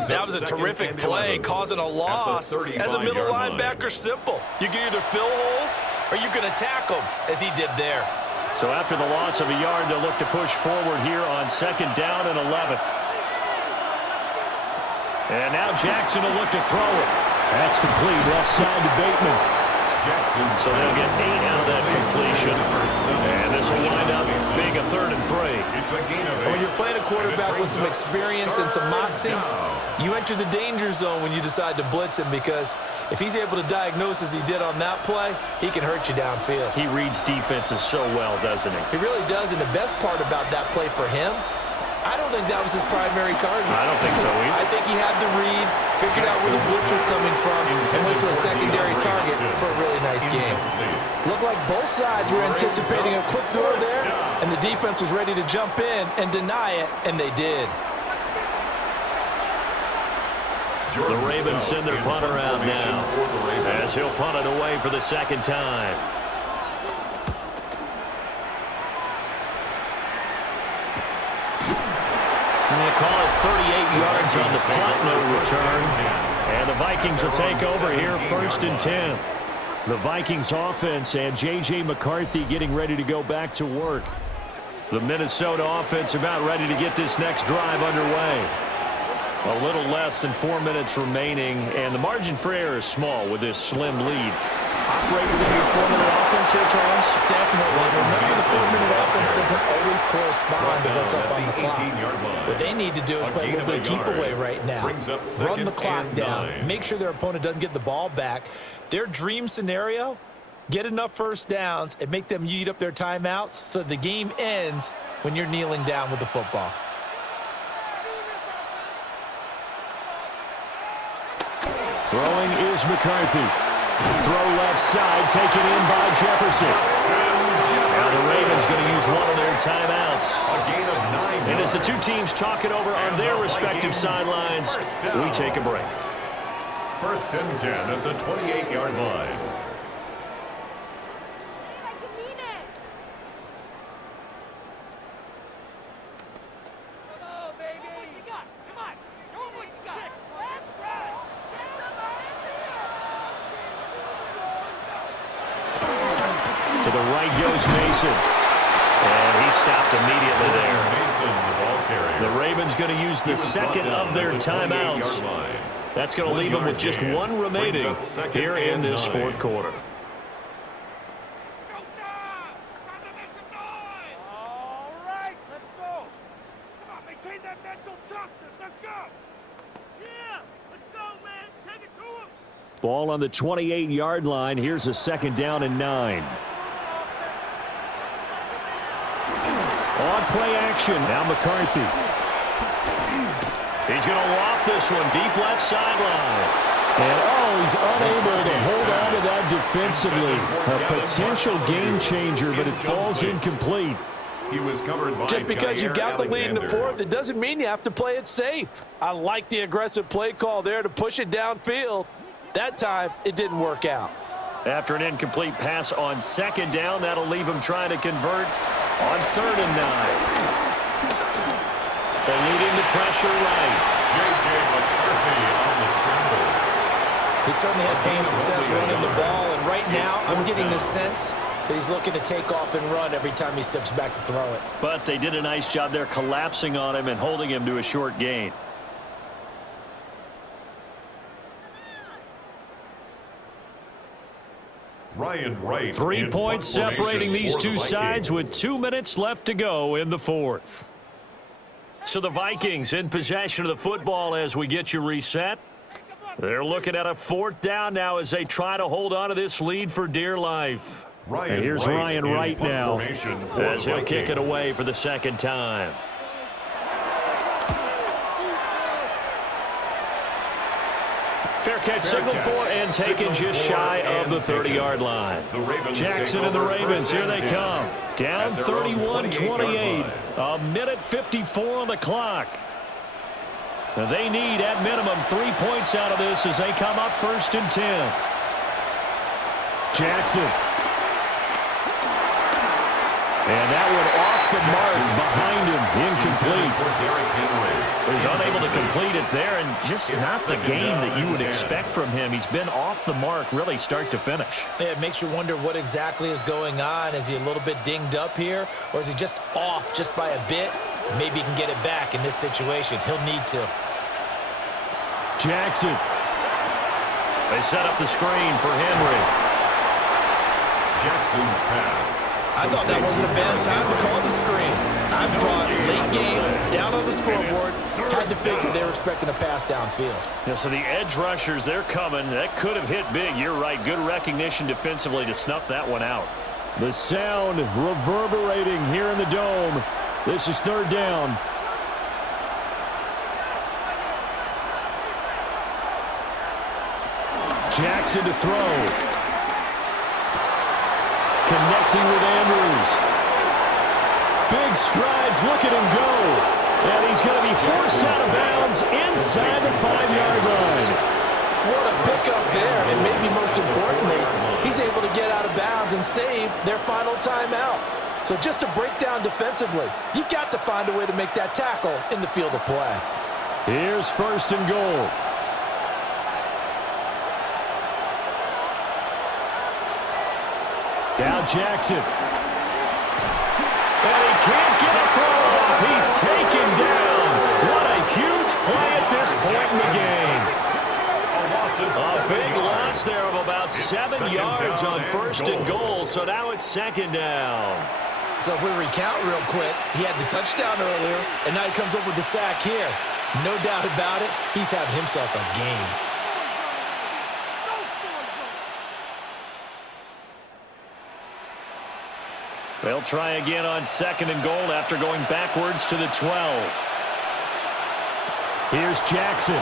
That was a terrific play, causing a loss. As a middle linebacker, simple. You can either fill holes or you can attack them, as he did there. So after the loss of a yard, they'll look to push forward here on 2nd down and 11. And now Jackson will look to throw it. That's complete, left side to Bateman. So they'll get 8 out of that completion. And this will wind up being a 3rd and 3. When you're playing a quarterback with some experience and some moxie, you enter the danger zone when you decide to blitz him, because if he's able to diagnose as he did on that play, he can hurt you downfield. He reads defenses so well, doesn't he? He really does, and the best part about that play for him, I don't think that was his primary target. I don't think so either. I think he had the read, figured out where the blitz was coming from, and went to a secondary target for a really nice game. Looked like both sides were anticipating a quick throw there, and the defense was ready to jump in and deny it, and they did. The Ravens send their punter out now, as he'll punt it away for the 2nd time. And they call it 38 yards on the punt, no return. And the Vikings will take over here, 1st and 10. The Vikings offense and J.J. McCarthy getting ready to go back to work. The Minnesota offense about ready to get this next drive underway. A little less than 4 minutes remaining, and the margin for error is small with this slim lead. Operate within your 4-minute offense here, Charles? Definitely. Remember, the 4-minute offense doesn't always correspond to what's up on the clock. What they need to do is play a little bit of keep away right now. Run the clock down. Make sure their opponent doesn't get the ball back. Their dream scenario, get enough first downs and make them eat up their timeouts so that the game ends when you're kneeling down with the football. Throwing is McCarthy. Throw left side, taken in by Jefferson. Now the Ravens going to use one of their timeouts. And as the two teams talk it over on their respective sidelines, we take a break. 1st and 10 at the 28-yard line. To the right goes Mason. And he stopped immediately there. The Ravens going to use the 2nd of their timeouts. That's going to leave them with just 1 remaining here in this 4th quarter. All right, let's go. Come on, maintain that mental toughness. Let's go. Yeah, let's go, man. Take it to him. Ball on the 28-yard line. Here's a 2nd down and 9. On play action, now McCarthy. He's going to loft this one deep left sideline. And, he's unable to hold on to that defensively. A potential game changer, but it falls incomplete. He was covered by Just because you got the lead in the 4th, it doesn't mean you have to play it safe. I like the aggressive play call there to push it downfield. That time, it didn't work out. After an incomplete pass on 2nd down, that'll leave him trying to convert on 3rd and 9. Eluding the pressure right. J.J. McCarthy on the scramble. He certainly had plenty of success running the ball, and right now I'm getting the sense that he's looking to take off and run every time he steps back to throw it. But they did a nice job there collapsing on him and holding him to a short gain. Ryan Wright. 3 points separating these two sides with 2 minutes left to go in the 4th. So the Vikings in possession of the football as we get you reset. They're looking at a 4th down now as they try to hold on to this lead for dear life. And here's Ryan Wright now as he'll kick it away for the 2nd time. Fair catch signaled for and taken just shy of the 30-yard line. Jackson and the Ravens, here they come. Down 31-28. A minute 54 on the clock. They need, at minimum, 3 points out of this as they come up 1st and 10. Jackson. And that one off the mark behind him, incomplete. He's unable to complete it there, and just not the game that you would expect from him. He's been off the mark really start to finish. Yeah, it makes you wonder what exactly is going on. Is he a little bit dinged up here, or is he just off just by a bit? Maybe he can get it back in this situation. He'll need to. Jackson. They set up the screen for Henry. Jackson's pass. I thought that wasn't a bad time to call the screen. I thought late game, down on the scoreboard, had to figure they were expecting a pass downfield. Yeah, so the edge rushers, they're coming. That could have hit big. You're right. Good recognition defensively to snuff that one out. The sound reverberating here in the dome. This is 3rd down. Jackson to throw. Connecting with Andrews. Big strides. Look at him go. And he's going to be forced out of bounds inside the 5-yard line. What a pickup there. And maybe most importantly, he's able to get out of bounds and save their final timeout. So just a breakdown defensively. You've got to find a way to make that tackle in the field of play. Here's 1st and goal. Now Jackson. And he can't get a throw off. He's taken down. What a huge play at this point in the game. A big loss there of about 7 yards on 1st and goal. So now it's 2nd down. So if we recount real quick, he had the touchdown earlier, and now he comes up with the sack here. No doubt about it, he's having himself a game. They'll try again on 2nd and goal after going backwards to the 12. Here's Jackson.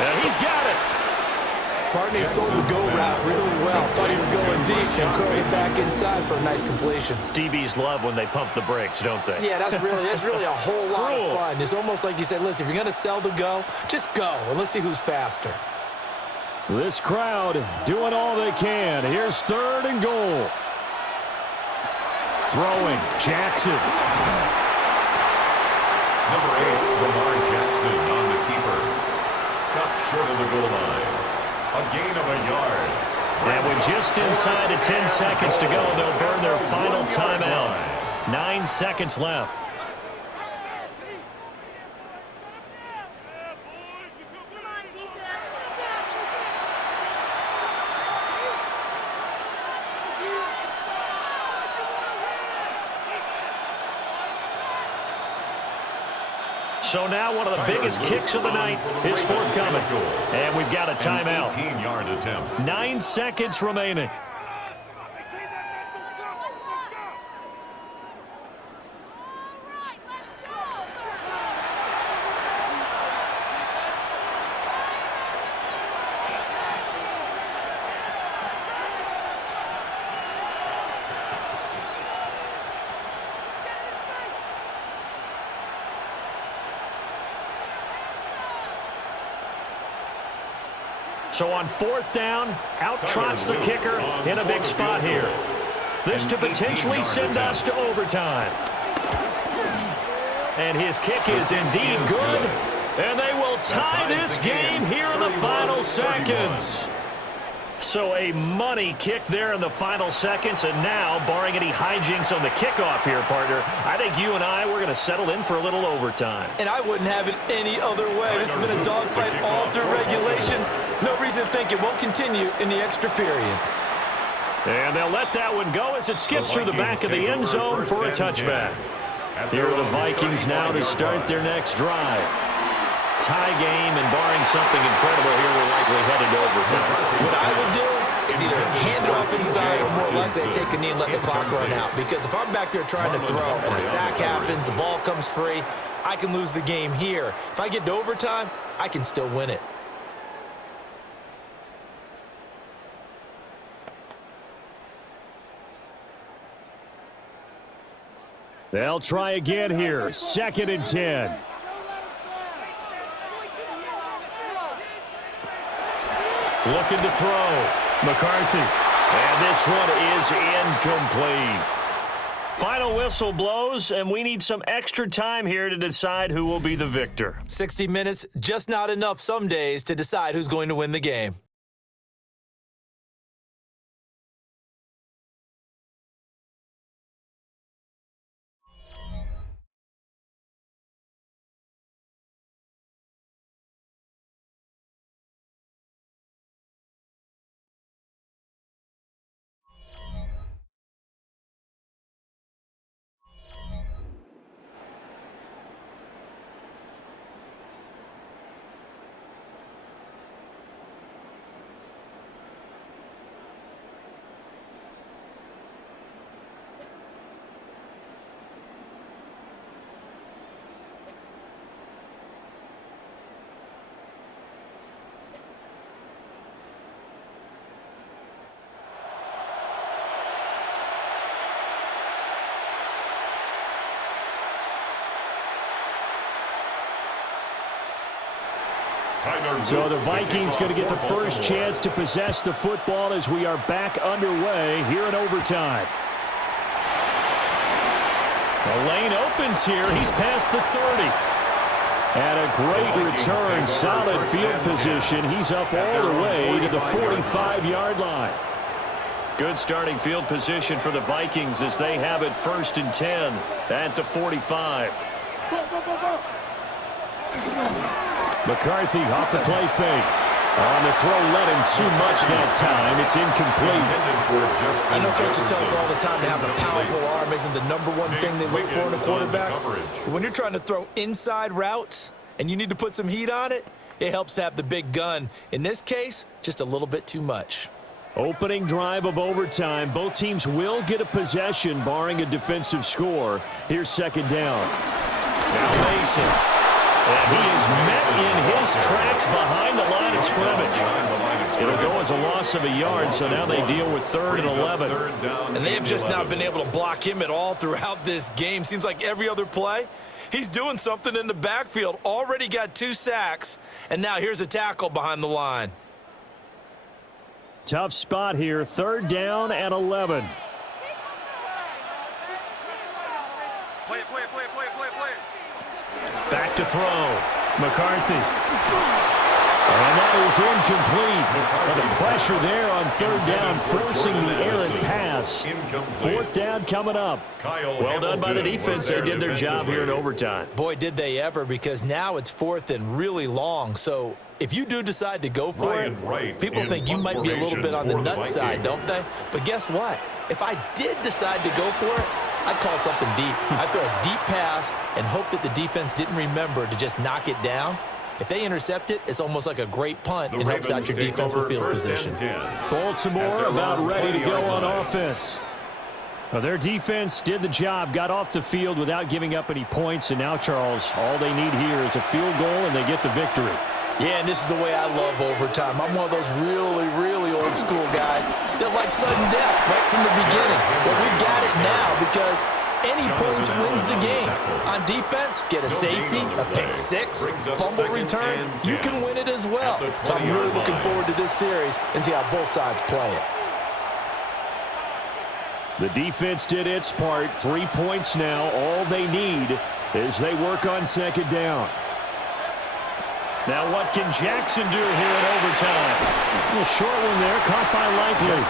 And he's got it. Barney sold the go route really well. Thought he was going deep and curled it back inside for a nice completion. DBs love when they pump the brakes, don't they? Yeah, that's really a whole lot of fun. It's almost like you said, listen, if you're going to sell the go, just go, and let's see who's faster. This crowd doing all they can. Here's 3rd and goal. Throwing, Jackson. Number 8, Lamar Jackson on the keeper. Stopped short of the goal line. A gain of a yard. And with just inside of 10 seconds to go, they'll burn their final timeout. 9 seconds left. So now one of the biggest kicks of the night is forthcoming. And we've got a timeout. 18-yard attempt. 9 seconds remaining. So on 4th down, out trots the kicker in a big spot here. This to potentially send us to overtime. And his kick is indeed good. And they will tie this game here in the final seconds. So a money kick there in the final seconds. And now, barring any hijinks on the kickoff here, partner, I think you and I, we're going to settle in for a little overtime. And I wouldn't have it any other way. This has been a dogfight all through regulation. No reason to think it won't continue in the extra period. And they'll let that one go as it skips through the back of the end zone for a touchback. Here are the Vikings now to start their next drive. tie game, and barring something incredible here, we're likely headed to overtime. What I would do is either hand it off inside or more likely to take a knee and let the clock run out. Because if I'm back there trying to throw and a sack happens, the ball comes free, I can lose the game here. If I get to overtime, I can still win it. They'll try again here. 2nd and 10. Looking to throw. McCarthy. And this one is incomplete. Final whistle blows, and we need some extra time here to decide who will be the victor. 60 minutes, just not enough some days to decide who's going to win the game. So the Vikings going to get the first chance to possess the football as we are back underway here in overtime. The lane opens here. He's past the 30. And a great return, solid field position. He's up all the way to the 45-yard line. Good starting field position for the Vikings as they have it 1st and 10 at the 45. McCarthy off the play fake. On the throw, led him too much that time. It's incomplete. I know coaches tell us all the time to have a powerful arm isn't the #1 thing they look for in a quarterback. But when you're trying to throw inside routes and you need to put some heat on it, it helps to have the big gun. In this case, just a little bit too much. Opening drive of overtime. Both teams will get a possession, barring a defensive score. Here's 2nd down. Now Mason. And he is met in his tracks behind the line of scrimmage. It'll go as a loss of a yard, so now they deal with 3rd and 11. And they have just not been able to block him at all throughout this game. Seems like every other play, he's doing something in the backfield. Already got 2 sacks, and now here's a tackle behind the line. Tough spot here, 3rd down and 11. Back to throw. McCarthy. And that is incomplete. And the pressure there on 3rd down, forcing the errant pass. 4th down coming up. Well done by the defense. They did their job here in overtime. Boy, did they ever, because now it's 4th and really long. So if you do decide to go for it, people think you might be a little bit on the nut side, don't they? But guess what? If I did decide to go for it, I'd call something deep. I'd throw a deep pass and hope that the defense didn't remember to just knock it down. If they intercept it, it's almost like a great punt. It helps out your defensive field position. Baltimore about ready to go on offense. Well, their defense did the job, got off the field without giving up any points, and now, Charles, all they need here is a field goal, and they get the victory. Yeah, and this is the way I love overtime. I'm one of those really, really old school guys that like sudden death right from the beginning. But we've got it now because any points wins the game. On defense, get a safety, a pick 6, fumble return, you can win it as well. So I'm really looking forward to this series and see how both sides play it. The defense did its part. 3 points now. All they need is they work on 2nd down. Now what can Jackson do here in overtime? A little short one there, caught by Likely.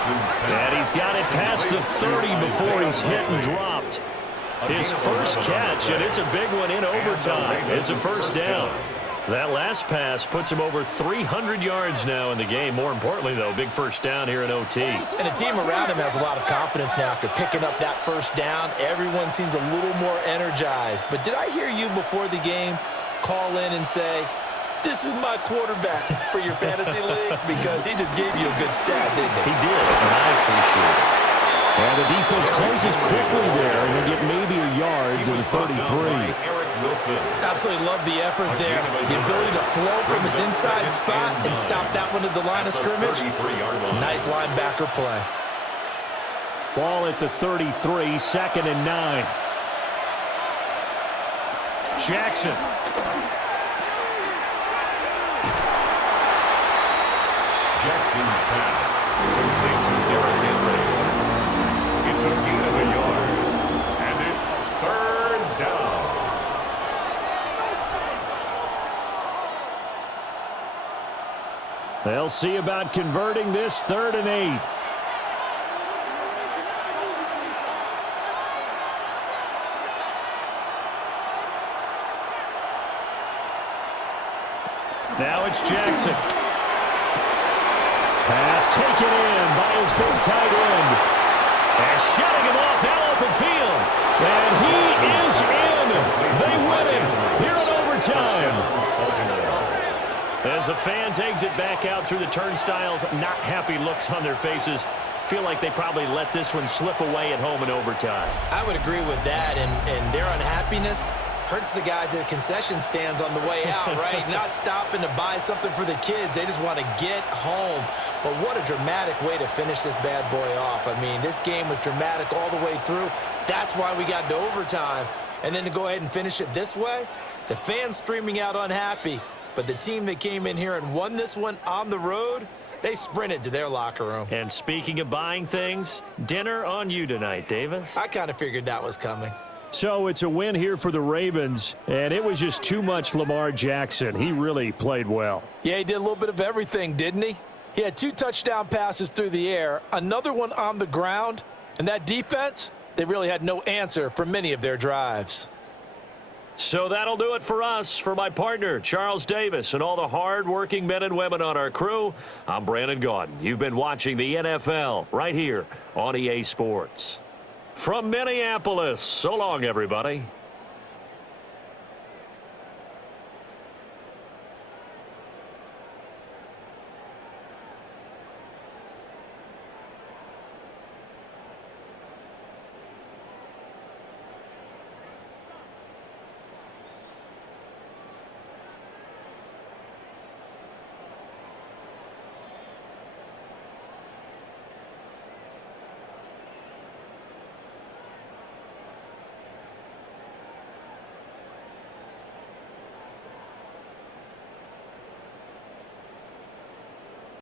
And he's got it past the 30 before he's hit and dropped. His first catch, and it's a big one in overtime. It's a 1st down. That last pass puts him over 300 yards now in the game. More importantly, though, big 1st down here in OT. And the team around him has a lot of confidence now after picking up that 1st down. Everyone seems a little more energized. But did I hear you before the game call in and say, This is my quarterback for your fantasy league because he just gave you a good stat, didn't he? He did, and I appreciate it. And the defense closes quickly there, and he'll get maybe a yard to the 33. Absolutely love the effort there. The ability to flow from his inside spot and stop that one at the line of scrimmage. Nice linebacker play. Ball at the 33, 2nd and 9. Jackson. Jackson's pass complete to Derrick Henry. It's a gain of a yard, and it's 3rd down. They'll see about converting this 3rd and 8. Now it's Jackson. Pass taken in by his big tight end. And shutting him off now open field. And he is in. They win it here in overtime. As the fans exit back out through the turnstiles, not happy looks on their faces. Feel like they probably let this one slip away at home in overtime. I would agree with that, and their unhappiness hurts the guys at the concession stands on the way out, right? Not stopping to buy something for the kids. They just want to get home. But what a dramatic way to finish this bad boy off. I mean, this game was dramatic all the way through. That's why we got to overtime. And then to go ahead and finish it this way, the fans streaming out unhappy. But the team that came in here and won this one on the road, they sprinted to their locker room. And speaking of buying things, dinner on you tonight, Davis. I kind of figured that was coming. So it's a win here for the Ravens, and it was just too much Lamar Jackson. He really played well. Yeah, he did a little bit of everything, didn't he? He had 2 touchdown passes through the air, another one on the ground, and that defense, they really had no answer for many of their drives. So that'll do it for us. For my partner, Charles Davis, and all the hard-working men and women on our crew, I'm Brandon Gaudin. You've been watching the NFL right here on EA Sports. From Minneapolis, so long, everybody.